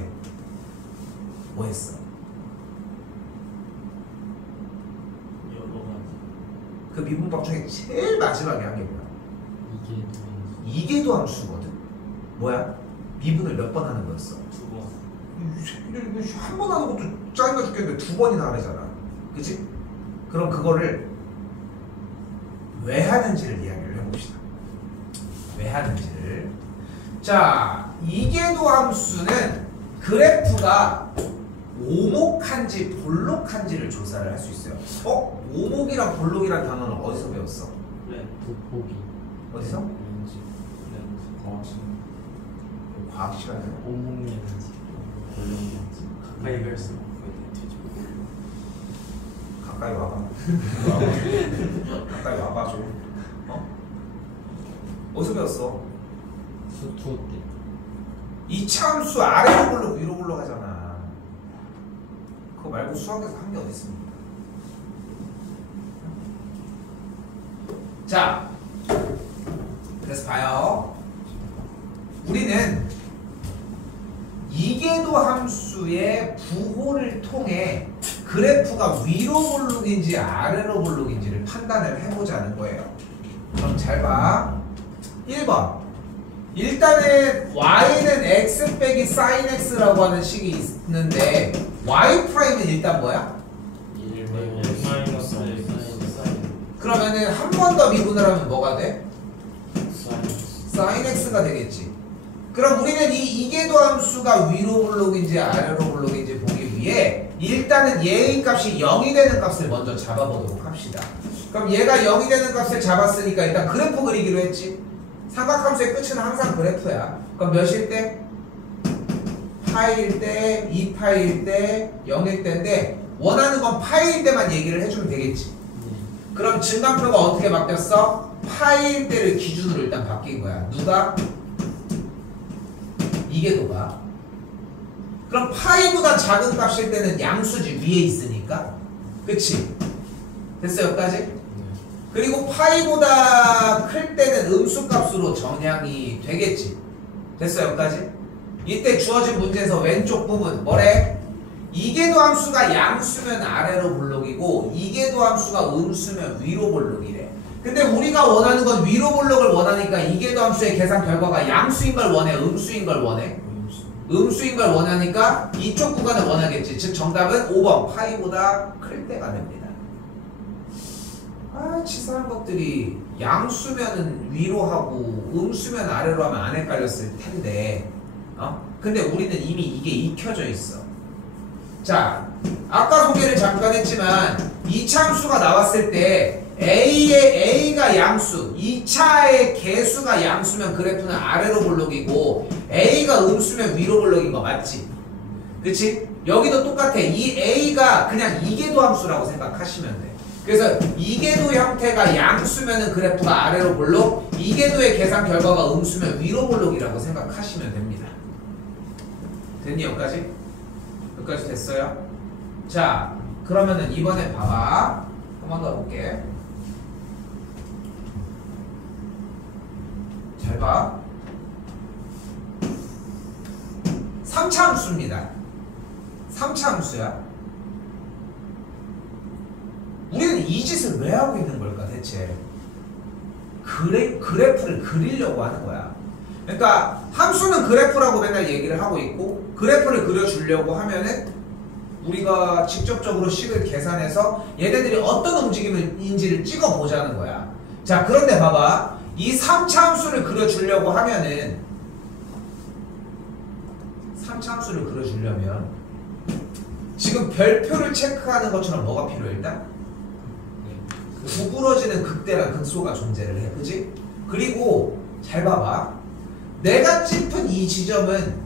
뭐 했어? 그 미분법 중에 제일 마지막에 한 게 뭐야? 이게 도함수거든. 뭐야? 미분을 몇 번 하는 거였어? 2번. 한 번 하는 것도 짜증나 죽겠는데 2번이나 하래잖아. 그치? 그럼 그거를 왜 하는지를 이야기를 해봅시다. 왜 하는지를. 자, 이계도 함수는 그래프가 오목한지 볼록한지를 조사를 할 수 있어요. 오목이랑 볼록이란 단어는 어디서 배웠어? 네. 부포기. 어디서? 렌즈. 과학 시간. 과학 시간에. 오목렌즈. 볼록 렌즈. 가까이 갈수록 가까이 와봐. 가까이 와봐 좀. 어디서 배웠어? 수투 때. 이차 함수 아래로 볼록 위로 볼록 하잖아. 그거 말고 수학에서 한 게 어디 있습니까? 자, 그래서 봐요. 우리는 이계도 함수의 부호를 통해 그래프가 위로 볼록인지 아래로 볼록인지를 판단을 해보자는 거예요. 그럼 잘 봐. 1번. 일단은 y는 x 빼기 sin x라고 하는 식이 있는데 y 프라임은 일단 뭐야? 1 마이너스 사인. 그러면은 한 번 더 미분을 하면 뭐가 돼? 사인. sin x가 되겠지. 그럼 우리는 이 이계도 함수가 위로 볼록인지 아래로 볼록인지 보기 위해 일단은 얘의 값이 0이 되는 값을 먼저 잡아보도록 합시다. 그럼 얘가 0이 되는 값을 잡았으니까 일단 그래프 그리기로 했지. 삼각함수의 끝은 항상 그래프야. 그럼 몇일 때? 파일 때, 2파일 때, 0일 때인데 원하는 건 파일 때만 얘기를 해주면 되겠지. 그럼 증강표가 어떻게 바뀌었어? 파일 때를 기준으로 일단 바뀐 거야. 누가? 이계도가. 그럼 파이보다 작은 값일 때는 양수지, 위에 있으니까. 그치? 됐어 여기까지? 그리고 파이보다 클 때는 음수값으로 정량이 되겠지. 됐어 여기까지? 이때 주어진 문제에서 왼쪽 부분 뭐래? 이계도 함수가 양수면 아래로 볼록이고 이계도 함수가 음수면 위로 볼록이래. 근데 우리가 원하는 건 위로 볼록을 원하니까 이계도 함수의 계산 결과가 양수인 걸 원해? 음수인 걸 원해? 음수인 걸 원하니까 이쪽 구간을 원하겠지. 즉 정답은 5번 파이보다 클 때가 됩니다. 치사한 것들이 양수면은 위로 하고 음수면 아래로 하면 안 헷갈렸을 텐데 근데 우리는 이미 이게 익혀져 있어. 자, 아까 소개를 잠깐 했지만 2차 함수가 나왔을 때 A가 양수, 2차의 개수가 양수면 그래프는 아래로 볼록이고 A가 음수면 위로 볼록인 거 맞지? 그치? 여기도 똑같아. 이 A가 그냥 이계도 함수라고 생각하시면 돼. 그래서 이계도 형태가 양수면은 그래프가 아래로 볼록, 이계도의 계산 결과가 음수면 위로 볼록이라고 생각하시면 됩니다. 됐니 여기까지? 여기까지 됐어요? 자, 그러면은 이번에 봐봐. 한 번 더 볼게. 잘 봐. 3차 함수입니다. 3차 함수야. 우리는 이 짓을 왜 하고 있는 걸까 대체? 그래프를 그리려고 하는 거야. 그러니까 함수는 그래프라고 맨날 얘기를 하고 있고 그래프를 그려주려고 하면은 우리가 직접적으로 식을 계산해서 얘네들이 어떤 움직임인지를 찍어보자는 거야. 자, 그런데 봐봐. 이 3차 함수를 그려주려고 하면은 3차 함수를 그려주려면 지금 별표를 체크하는 것처럼 뭐가 필요해 일단? 구부러지는 극대란 극소가 존재를 해. 그지? 그리고 잘 봐봐. 내가 짚은 이 지점은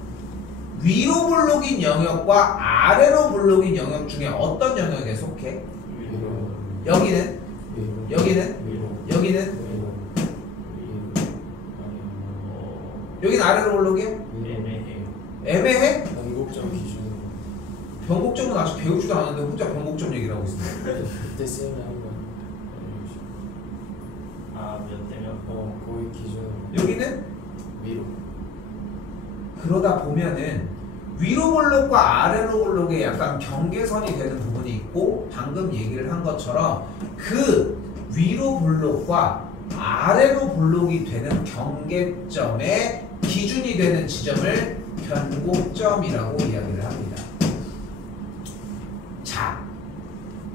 위로 볼록인 영역과 아래로 볼록인 영역 중에 어떤 영역에 속해? 위로. 여기는? 위로. 여기는? 위로. 여기는? 위로. 여기는 아래로 볼록이야? 애매해요. 애매해? 변곡점 기준으로. 변곡점은 아직 배우지도 않았는데 혼자 변곡점 얘기를 하고 있습니다. 그때 쌤이 한번 몇 대면? 거의 기준으로. 여기는? 위로. 그러다 보면은 위로 볼록과 아래로 볼록의 약간 경계선이 되는 부분이 있고 방금 얘기를 한 것처럼 그 위로 볼록과 아래로 볼록이 되는 경계점의 기준이 되는 지점을 변곡점이라고 이야기를 합니다. 자,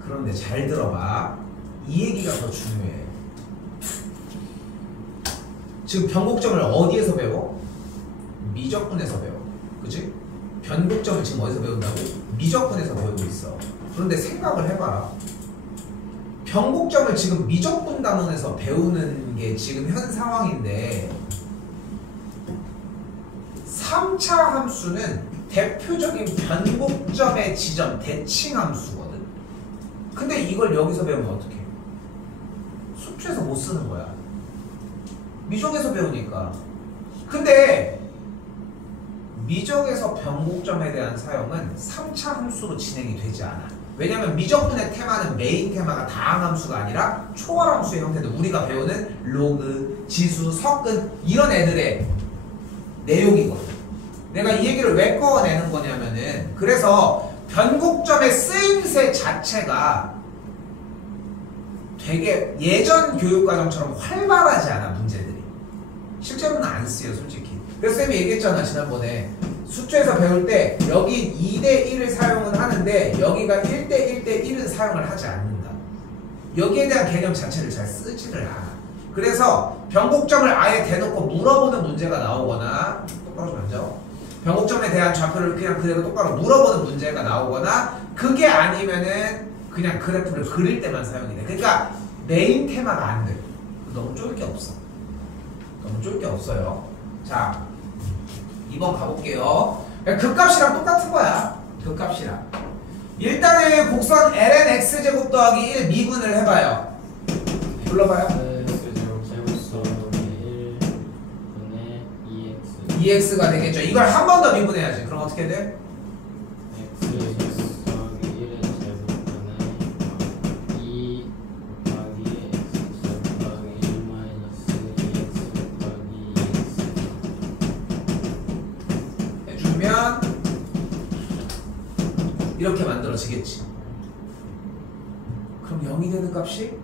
그런데 잘 들어봐. 이 얘기가 더 중요해. 지금 변곡점을 어디에서 배워? 미적분에서 배워. 그치? 변곡점을 지금 어디서 배운다고? 미적분에서 배우고 있어. 그런데 생각을 해봐라. 변곡점을 지금 미적분 단원에서 배우는 게 지금 현 상황인데 3차 함수는 대표적인 변곡점의 지점 대칭 함수거든. 근데 이걸 여기서 배우면 어떡해? 수투에서 못 쓰는 거야. 미적에서 배우니까. 근데 미적에서 변곡점에 대한 사용은 3차 함수로 진행이 되지 않아. 왜냐면 미적분의 테마는 메인 테마가 다항함수가 아니라 초월함수의 형태도 우리가 배우는 로그, 지수, 석근 이런 애들의 내용이거든. 내가 이 얘기를 왜 꺼내는 거냐면은 그래서 변곡점의 쓰임새 자체가 되게 예전 교육과정처럼 활발하지 않아. 문제들이 실제로는 안 쓰여 솔직히. 그래서 쌤이 얘기했잖아 지난번에 수투에서 배울 때 여기 2대1을 사용은 하는데 여기가 1대1대1은 사용을 하지 않는다. 여기에 대한 개념 자체를 잘 쓰지를 않아. 그래서 변곡점을 아예 대놓고 물어보는 문제가 나오거나 똑바로 좀 앉아. 변곡점에 대한 좌표를 그냥 그대로 똑바로 물어보는 문제가 나오거나 그게 아니면은 그냥 그래프를 그릴 때만 사용이 돼. 그러니까 메인 테마가 안 돼. 너무 쫄 게 없어. 너무 쫄 게 없어요. 자 2번 가볼게요. 극값이랑 똑같은 거야. 극값이랑. 일단은 곡선 lnx제곱 더하기 1 미분을 해봐요. 불러봐요. x제곱 더하기 1분의 2x 2x가 되겠죠. 이걸 한 번 더 미분해야지. 그럼 어떻게 돼? x 더하기 1의 제곱분의 2 곱하기 x 제곱 더하기 1 마이너스 2x 더하기 2x 해주면 이렇게 만들어지겠지. 그럼 0이 되는 값이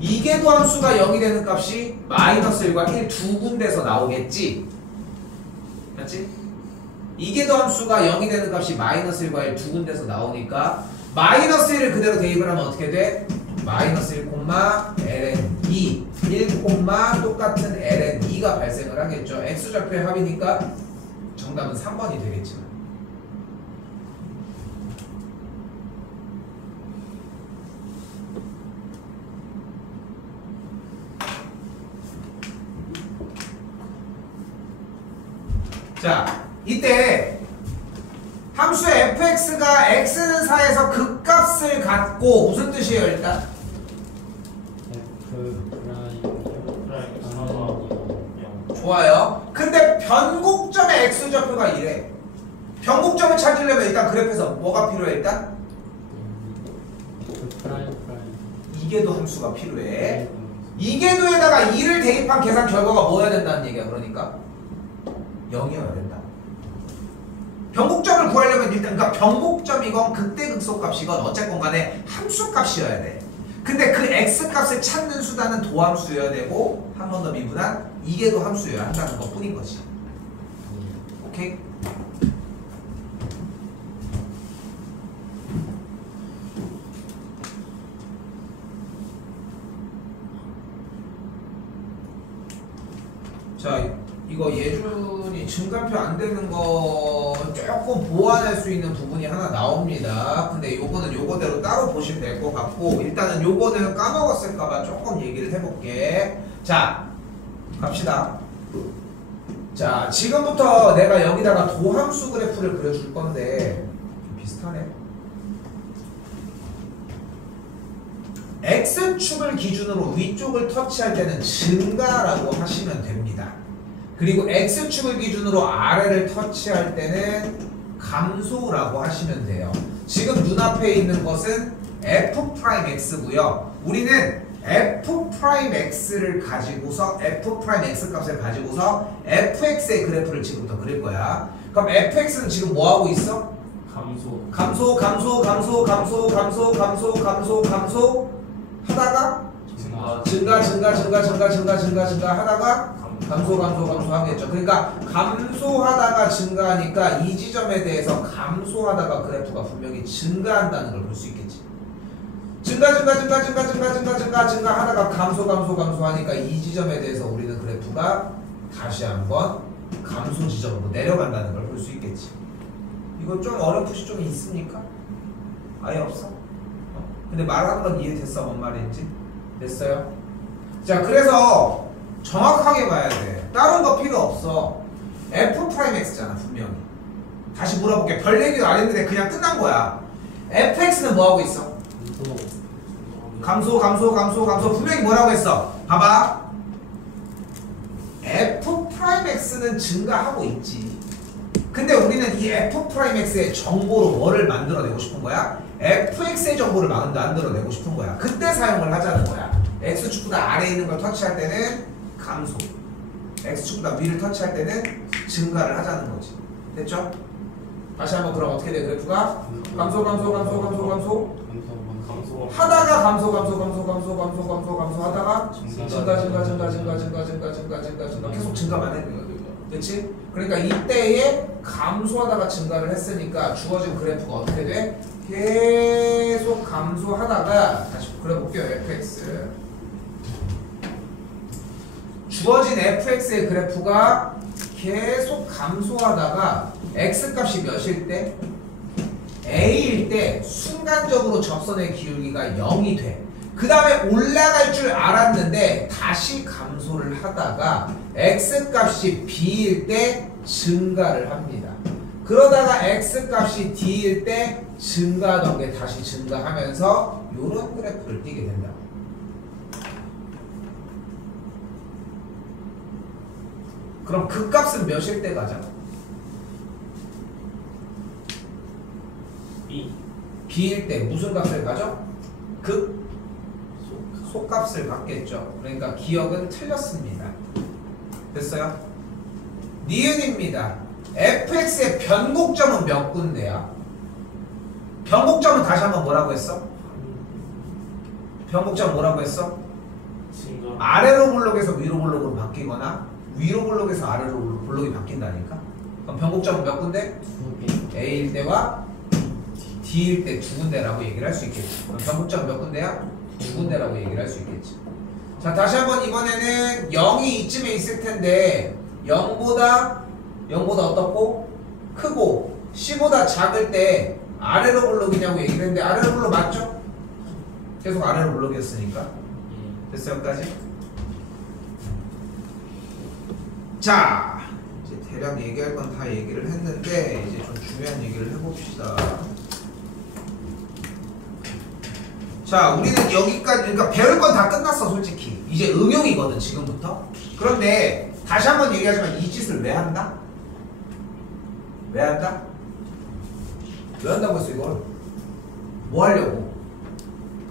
이계도 함수가 0이 되는 값이 마이너스 1과 1 두 군데서 나오겠지. 맞지? 이계도 함수가 0이 되는 값이 마이너스 1과 1 두 군데서 나오니까 마이너스 1을 그대로 대입을 하면 어떻게 돼? 마이너스 1, ln 2 1, 똑같은 ln 2가 발생을 하겠죠. x좌표의 합이니까 정답은 3번이 되겠지만. 자, 이때 함수 fx가 x는 4에서 극값을 갖고 무슨 뜻이에요 일단? f 프라임 4가 0. 좋아요. 근데 변곡점의 x좌표가 이래. 변곡점을 찾으려면 일단 그래프에서 뭐가 필요해 일단? 프라임 이계도 함수가 필요해. 이계도에다가 2를 대입한 계산 결과가 뭐여야 된다는 얘기야. 그러니까 0이어야 된다. 변곡점을 구하려면 일단 그러니까 변곡점이건 극대극소값이건 어쨌건 간에 함수값이어야 돼. 근데 그 x값을 찾는 수단은 도함수여야 되고 한 번 더 미분한 이계도 함수여야 한다는 것 뿐인 거지. 오케이? 자, 이거 예준이 증가표 안 되는 거 조금 보완할 수 있는 부분이 하나 나옵니다. 근데 요거는 요거대로 따로 보시면 될 것 같고 일단은 요거는 까먹었을까봐 조금 얘기를 해볼게. 자, 갑시다. 자, 지금부터 내가 여기다가 도함수 그래프를 그려줄 건데 좀 비슷하네. X축을 기준으로 위쪽을 터치할 때는 증가라고 하시면 됩니다. 그리고 X축을 기준으로 아래를 터치할 때는 감소라고 하시면 돼요. 지금 눈앞에 있는 것은 F'X고요. 우리는 F'X를 가지고서 F'X 값을 가지고서 Fx의 그래프를 지금부터 그릴 거야. 그럼 Fx는 지금 뭐 하고 있어? 감소 하다가 증가 하다가 감소 하겠죠. 그러니까 감소하다가 증가하니까 이 지점에 대해서 감소하다가 그래프가 분명히 증가한다는 걸 볼 수 있겠지. 증가 하다가 감소하니까 이 지점에 대해서 우리는 그래프가 다시 한번 감소 지점으로 내려간다는 걸 볼 수 있겠지. 이거 좀 어렴풋이 좀 있습니까? 아예 없어? 근데 말하는 건 이해됐어? 뭔 말인지? 됐어요? 자, 그래서 정확하게 봐야 돼. 다른 거 필요 없어. F'X잖아 분명히. 다시 물어볼게. 별 얘기도 안 했는데 그냥 끝난 거야. fx는 뭐하고 있어? 감소 분명히 뭐라고 했어? 봐봐. F'X는 증가하고 있지. 근데 우리는 이 F'X의 정보로 뭐를 만들어내고 싶은 거야? fx의 정보를 만들어내고 싶은 거야. 그때 사용을 하자는 거야. x축보다 아래에 있는 걸 터치할 때는 감소, x축보다 위를 터치할 때는 증가를 하자는 거지. 됐죠? 다시 한번 그럼 어떻게 돼 감소가? 감소 하다가 감소하다가 증가 계속 증가만 해. 그렇지? 그러니까 이때에 감소하다가 증가를 했으니까 주어진 그래프가 어떻게 돼? 계속 감소하다가 다시 그려볼게요. fx 주어진 fx의 그래프가 계속 감소하다가 x값이 몇일 때? a일 때 순간적으로 접선의 기울기가 0이 돼. 그 다음에 올라갈 줄 알았는데 다시 감소를 하다가 x값이 b일 때 증가를 합니다. 그러다가 x값이 d일 때 증가하던 게 다시 증가하면서 이런 그래프를 띄게 된다. 그럼 그 값은 몇일 때 가자? b일 때 무슨 값을 가죠? 소값을 갖겠죠. 그러니까 기억은 틀렸습니다. 됐어요? 니은입니다. fx의 변곡점은 몇 군데야? 변곡점은 다시 한번 뭐라고 했어? 변곡점 뭐라고 했어? 아래로 블록에서 위로 블록으로 바뀌거나 위로 블록에서 아래로 블록이 바뀐다니까? 그럼 변곡점은 몇 군데? a일 때와 d일 때 두 군데라고 얘기를 할 수 있겠지. 그럼 변곡점 몇 군데야? 두 군데라고 얘기를 할 수 있겠지. 자, 다시 한번 이번에는 0이 이쯤에 있을 텐데 0보다 어떻고? 크고 C보다 작을 때 아래로 블록이냐고 얘기를 했는데 아래로 블록 맞죠? 계속 아래로 블록이었으니까. 됐어요? 여기까지? 자, 이제 대략 얘기할 건 다 얘기를 했는데 이제 좀 중요한 얘기를 해봅시다. 자, 우리는 여기까지, 그러니까 배울 건 다 끝났어, 솔직히. 이제 응용이거든, 지금부터. 그런데 다시 한번 얘기하지만 이 짓을 왜 한다? 왜 한다? 왜 한다고 했어, 이걸? 뭐 하려고?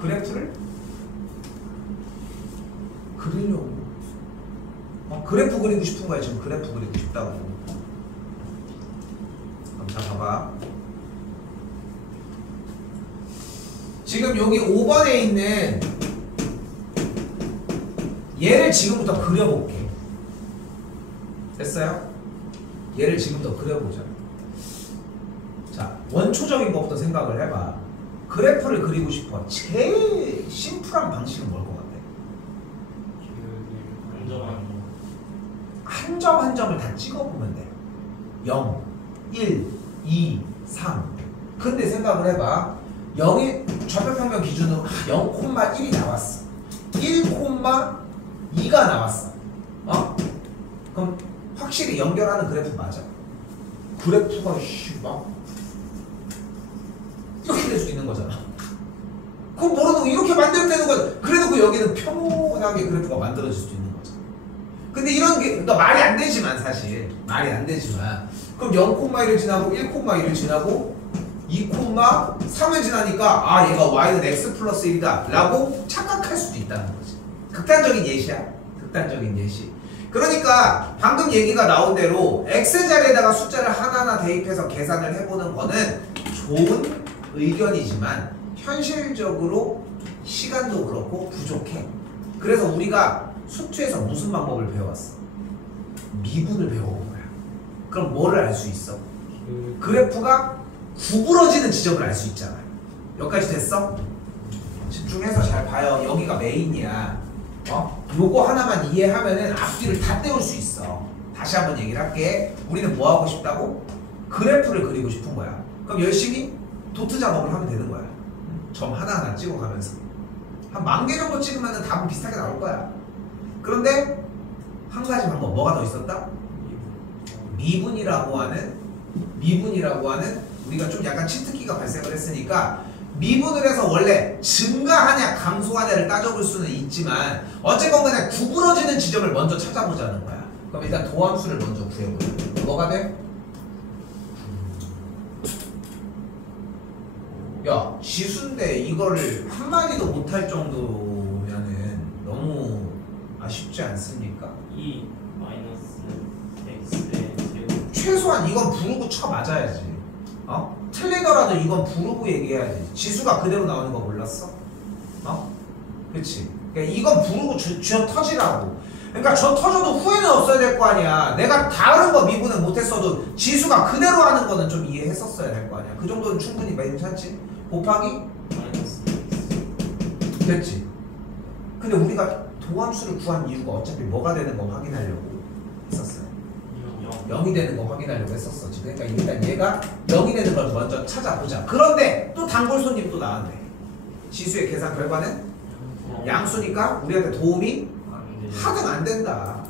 그래프를? 그리려고. 그래프 그리고 싶은 거야, 지금 그래프 그리고 싶다고. 그럼 자, 봐봐. 지금 여기 5번에 있는 얘를 지금부터 그려볼게. 됐어요? 얘를 지금부터 그려보자. 자, 원초적인 것부터 생각을 해봐. 그래프를 그리고 싶어. 제일 심플한 방식은 뭘 것 같아? 한 점 한 점을 다 찍어보면 돼. 0, 1, 2, 3. 근데 생각을 해봐. 0이 좌표평면 기준으로 0,1이 나왔어. 1,2가 나왔어. 그럼 확실히 연결하는 그래프 맞아? 그래프가 막 이렇게 될 수 있는 거잖아. 그럼 모르고 이렇게 만들면 되는 거야. 그래도 여기는 평온하게 그래프가 만들어질 수도 있는 거잖아. 근데 이런 게 그러니까 말이 안 되지만 사실 말이 안 되지만 그럼 0,1을 지나고 1,1을 지나고 2,3을 지나니까 얘가 y는 x 플러스 1이다 라고 착각할 수도 있다는 거지. 극단적인 예시야. 극단적인 예시. 그러니까 방금 얘기가 나온 대로 x자리에다가 숫자를 하나하나 대입해서 계산을 해보는 거는 좋은 의견이지만 현실적으로 시간도 그렇고 부족해. 그래서 우리가 수투에서 무슨 방법을 배워왔어? 미분을 배워온 거야. 그럼 뭐를 알 수 있어? 그래프가 구부러지는 지점을 알 수 있잖아. 여기까지 됐어? 집중해서 잘 봐요. 여기가 메인이야. 요거 하나만 이해하면은 앞뒤를 다 때울 수 있어. 다시 한번 얘기를 할게. 우리는 뭐 하고 싶다고? 그래프를 그리고 싶은 거야. 그럼 열심히 도트 작업을 하면 되는 거야. 점 하나하나 찍어가면서 한 10,000개 정도 찍으면은 답은 비슷하게 나올 거야. 그런데 한 가지 방법, 뭐가 더 있었다? 미분이라고 하는 우리가 좀 약간 치트키가 발생을 했으니까 미분을 해서 원래 증가하냐 감소하냐를 따져볼 수는 있지만 어쨌건 간에 구부러지는 지점을 먼저 찾아보자는 거야. 그럼 일단 도함수를 먼저 구해보자. 뭐가 돼? 야, 지수인데 이거를 한마디도 못할 정도면은 너무 아쉽지 않습니까? 2 마이너스 x의 제곱. 최소한 이건 부르고 쳐 맞아야지. 틀리더라도 이건 부르고 얘기해야지. 지수가 그대로 나오는 거 몰랐어? 그치? 그러니까 이건 부르고 쥐어 터지라고. 그러니까 저 터져도 후회는 없어야 될 거 아니야. 내가 다른 거 미분은 못했어도 지수가 그대로 하는 거는 좀 이해했었어야 될 거 아니야. 그 정도는 충분히 괜찮지? 곱하기? 마이너스 x. 됐지? 근데 우리가 도함수를 구한 이유가 어차피 뭐가 되는 거 확인하려고 했었어요. 0이 되는 거 확인하려고 했었어. 그러니까 일단 얘가 0이 되는 걸 먼저 찾아보자. 그런데 또 단골 손님 또 나왔네. 지수의 계산 결과는 양수니까 우리한테 도움이 하등 안 된다.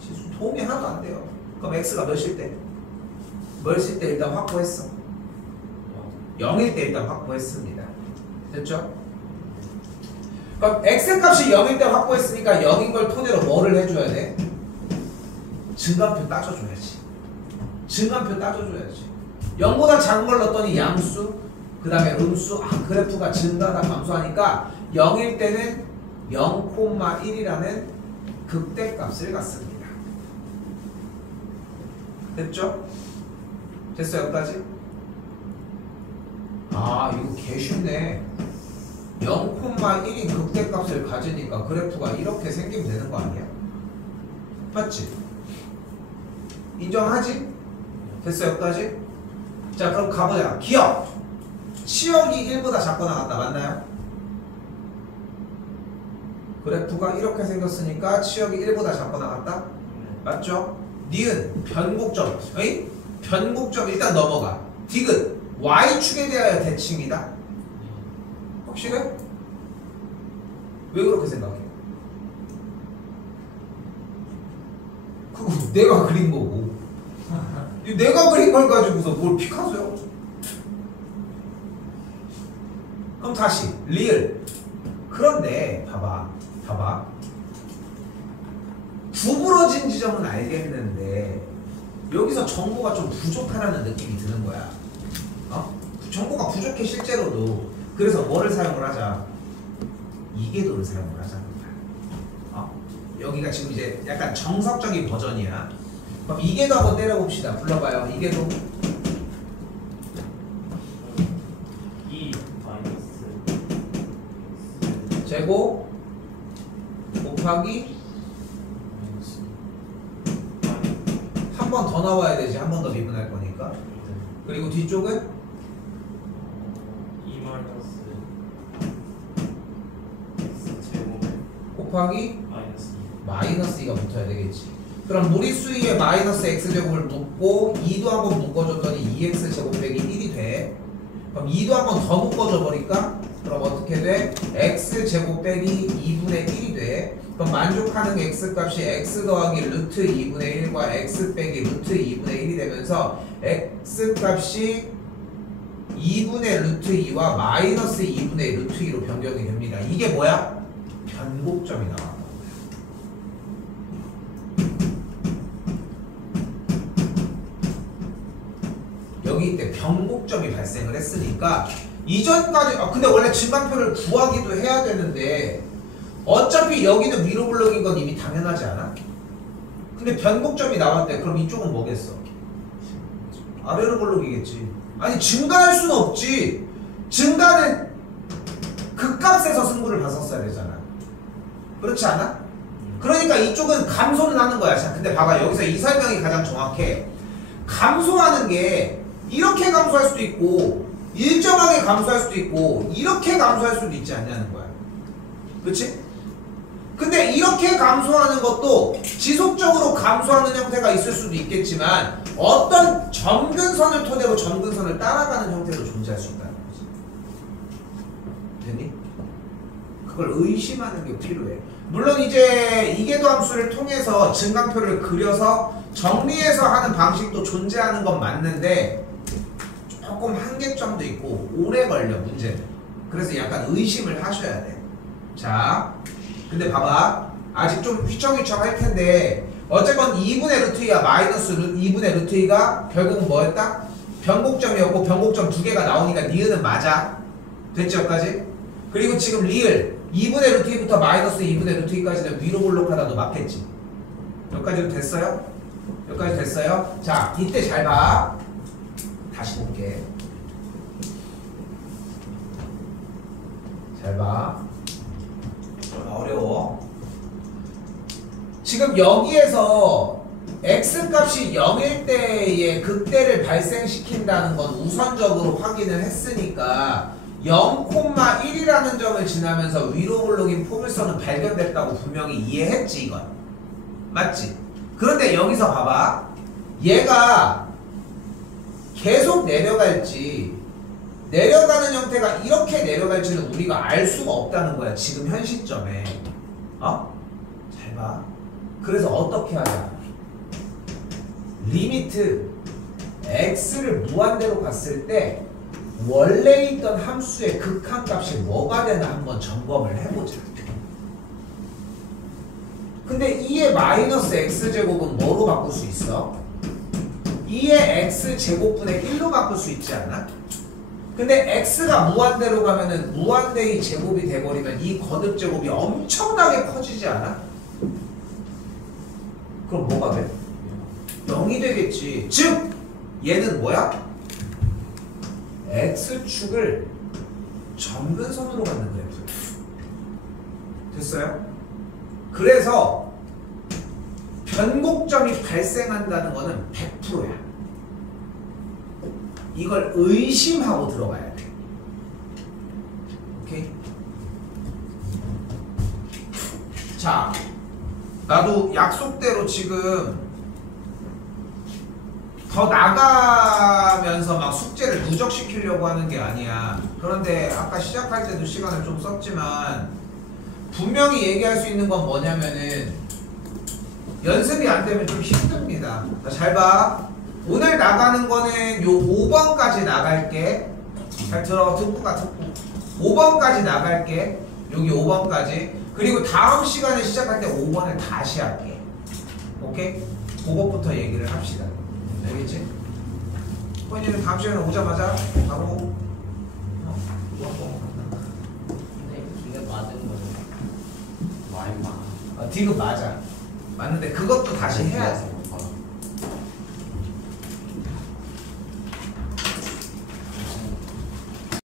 지수 도움이 하나도 안 돼요. 그럼 x가 몇일 때? 몇일 때 일단 확보했어. 0일 때 일단 확보했습니다. 됐죠? 그럼 x값이 0일 때 확보했으니까 0인 걸 토대로 뭐를 해줘야 돼? 증간표 따져줘야지. 증간표 따져줘야지. 0보다 작은 걸 넣었더니 양수, 그 다음에 음수, 그래프가 증가하다 감소하니까 0일 때는 0,1이라는 극대값을 갖습니다. 됐죠? 됐어요? 여기까지? 이거 개 쉽네. 0,1인 극대값을 가지니까 그래프가 이렇게 생기면 되는 거 아니야? 맞지? 인정하지? 됐어요? 여기까지? 자, 그럼 가보자. 기억! 치역이 1보다 작거나 같다. 맞나요? 그래프가 이렇게 생겼으니까 치역이 1보다 작거나 같다? 맞죠? 니은 변곡점. 에이? 변곡점 일단 넘어가. 디귿 Y축에 대하여 대칭이다. 확실해? 왜 그렇게 생각해? 그거 내가 그린 거고. 내가 그린 걸 가지고서 뭘 피카소야? 그럼 다시 리을. 그런데 봐봐. 구부러진 지점은 알겠는데 여기서 정보가 좀 부족하다는 느낌이 드는 거야. 정보가 부족해 실제로도. 그래서 뭐를 사용을 하자? 이계도를 사용을 하자는 거야. 여기가 지금 이제 약간 정석적인 버전이야. 그럼 이계도 한번 때려봅시다. 불러봐요. 이계도. 2 마이너스 제곱 곱하기 한 번 더 나와야 되지. 한 번 더 미분할 거니까. 그리고 뒤쪽은 2 마이너스 x 제곱 곱하기 마이너스 -2가 붙어야 되겠지. 그럼 무리수 위에 마이너스 x제곱을 묶고 2도 한번 묶어줬더니 2x제곱 빼기 1이 돼. 그럼 2도 한번 더 묶어줘 버릴까? 그럼 어떻게 돼? x제곱 빼기 2분의 1이 돼. 그럼 만족하는 x값이 x 더하기 루트 2분의 1과 x 빼기 루트 2분의 1이 되면서 x값이 2분의 루트 2와 마이너스 2분의 루트 2로 변경이 됩니다. 이게 뭐야? 변곡점이 나와. 여기 이때 변곡점이 발생을 했으니까 이전까지 근데 원래 증간표를 구하기도 해야 되는데 어차피 여기는 위로 블럭인 건 이미 당연하지 않아? 근데 변곡점이 나왔대. 그럼 이쪽은 뭐겠어? 아래로 블럭이겠지. 아니 증가할 수는 없지. 증가는 그 값에서 승부를 봤었어야 되잖아. 그렇지 않아? 그러니까 이쪽은 감소는 하는 거야. 자, 근데 봐봐. 여기서 이 설명이 가장 정확해. 감소하는 게 이렇게 감소할 수도 있고 일정하게 감소할 수도 있고 이렇게 감소할 수도 있지 않냐는 거야. 그치? 근데 이렇게 감소하는 것도 지속적으로 감소하는 형태가 있을 수도 있겠지만 어떤 점근선을 토대로 점근선을 따라가는 형태로 존재할 수 있다는 거지. 됐니? 그걸 의심하는 게 필요해. 물론 이제 이계도 함수를 통해서 증강표를 그려서 정리해서 하는 방식도 존재하는 건 맞는데 조금 한계점도 있고 오래 걸려 문제는. 그래서 약간 의심을 하셔야 돼. 자, 근데 봐봐. 아직 좀 휘청휘청 할 텐데 어쨌건 2분의 루트 2와 마이너스 2분의 루트 2가 결국은 뭐였다? 변곡점이었고 변곡점 두 개가 나오니까 니은은 맞아. 됐지 여기까지? 그리고 지금 리을 2분의 루트 2부터 마이너스 2분의 루트 2까지는 위로 볼록하다도 맞겠지. 여기까지도 됐어요? 여기까지 됐어요? 자, 이때 잘 봐. 다시 볼게. 잘 봐. 어려워. 지금 여기에서 x값이 0일 때의 극대를 발생시킨다는 건 우선적으로 확인을 했으니까 0,1이라는 점을 지나면서 위로 볼록인 포물선은 발견됐다고 분명히 이해했지 이건. 맞지? 그런데 여기서 봐봐. 얘가 계속 내려갈지 내려가는 형태가 이렇게 내려갈지는 우리가 알 수가 없다는 거야 지금 현 시점에. 잘 봐. 그래서 어떻게 하자. 리미트 x를 무한대로 갔을 때 원래 있던 함수의 극한값이 뭐가 되나 한번 점검을 해보자. 근데 2의 마이너스 x제곱은 뭐로 바꿀 수 있어? 2의 x제곱분의 1로 바꿀 수 있지 않나? 근데 x가 무한대로 가면은 무한대의 제곱이 돼버리면 이 거듭제곱이 엄청나게 커지지 않아? 그럼 뭐가 돼? 0이 되겠지. 즉 얘는 뭐야? x축을 점근선으로 갖는 그래프. 됐어요? 그래서 변곡점이 발생한다는 거는 100%야. 이걸 의심하고 들어가야 돼. 오케이? 자, 나도 약속대로 지금 더 나가면서 막 숙제를 누적시키려고 하는 게 아니야. 그런데 아까 시작할 때도 시간을 좀 썼지만 분명히 얘기할 수 있는 건 뭐냐면은 연습이 안 되면 좀 힘듭니다. 잘 봐. 오늘 나가는 거는 요 5번까지 나갈게. 잘 들어. 듣고가 듣고 5번까지 나갈게. 여기 5번까지. 그리고 다음 시간에 시작할 때 5번을 다시 할게. 오케이? 그것부터 얘기를 합시다. 알겠지? 호연이는 다음 시간에 오자마자 바로 근데 이게 맞은 거죠. 말만. 디귿 맞아. 맞는데 그것도 다시 해야 돼.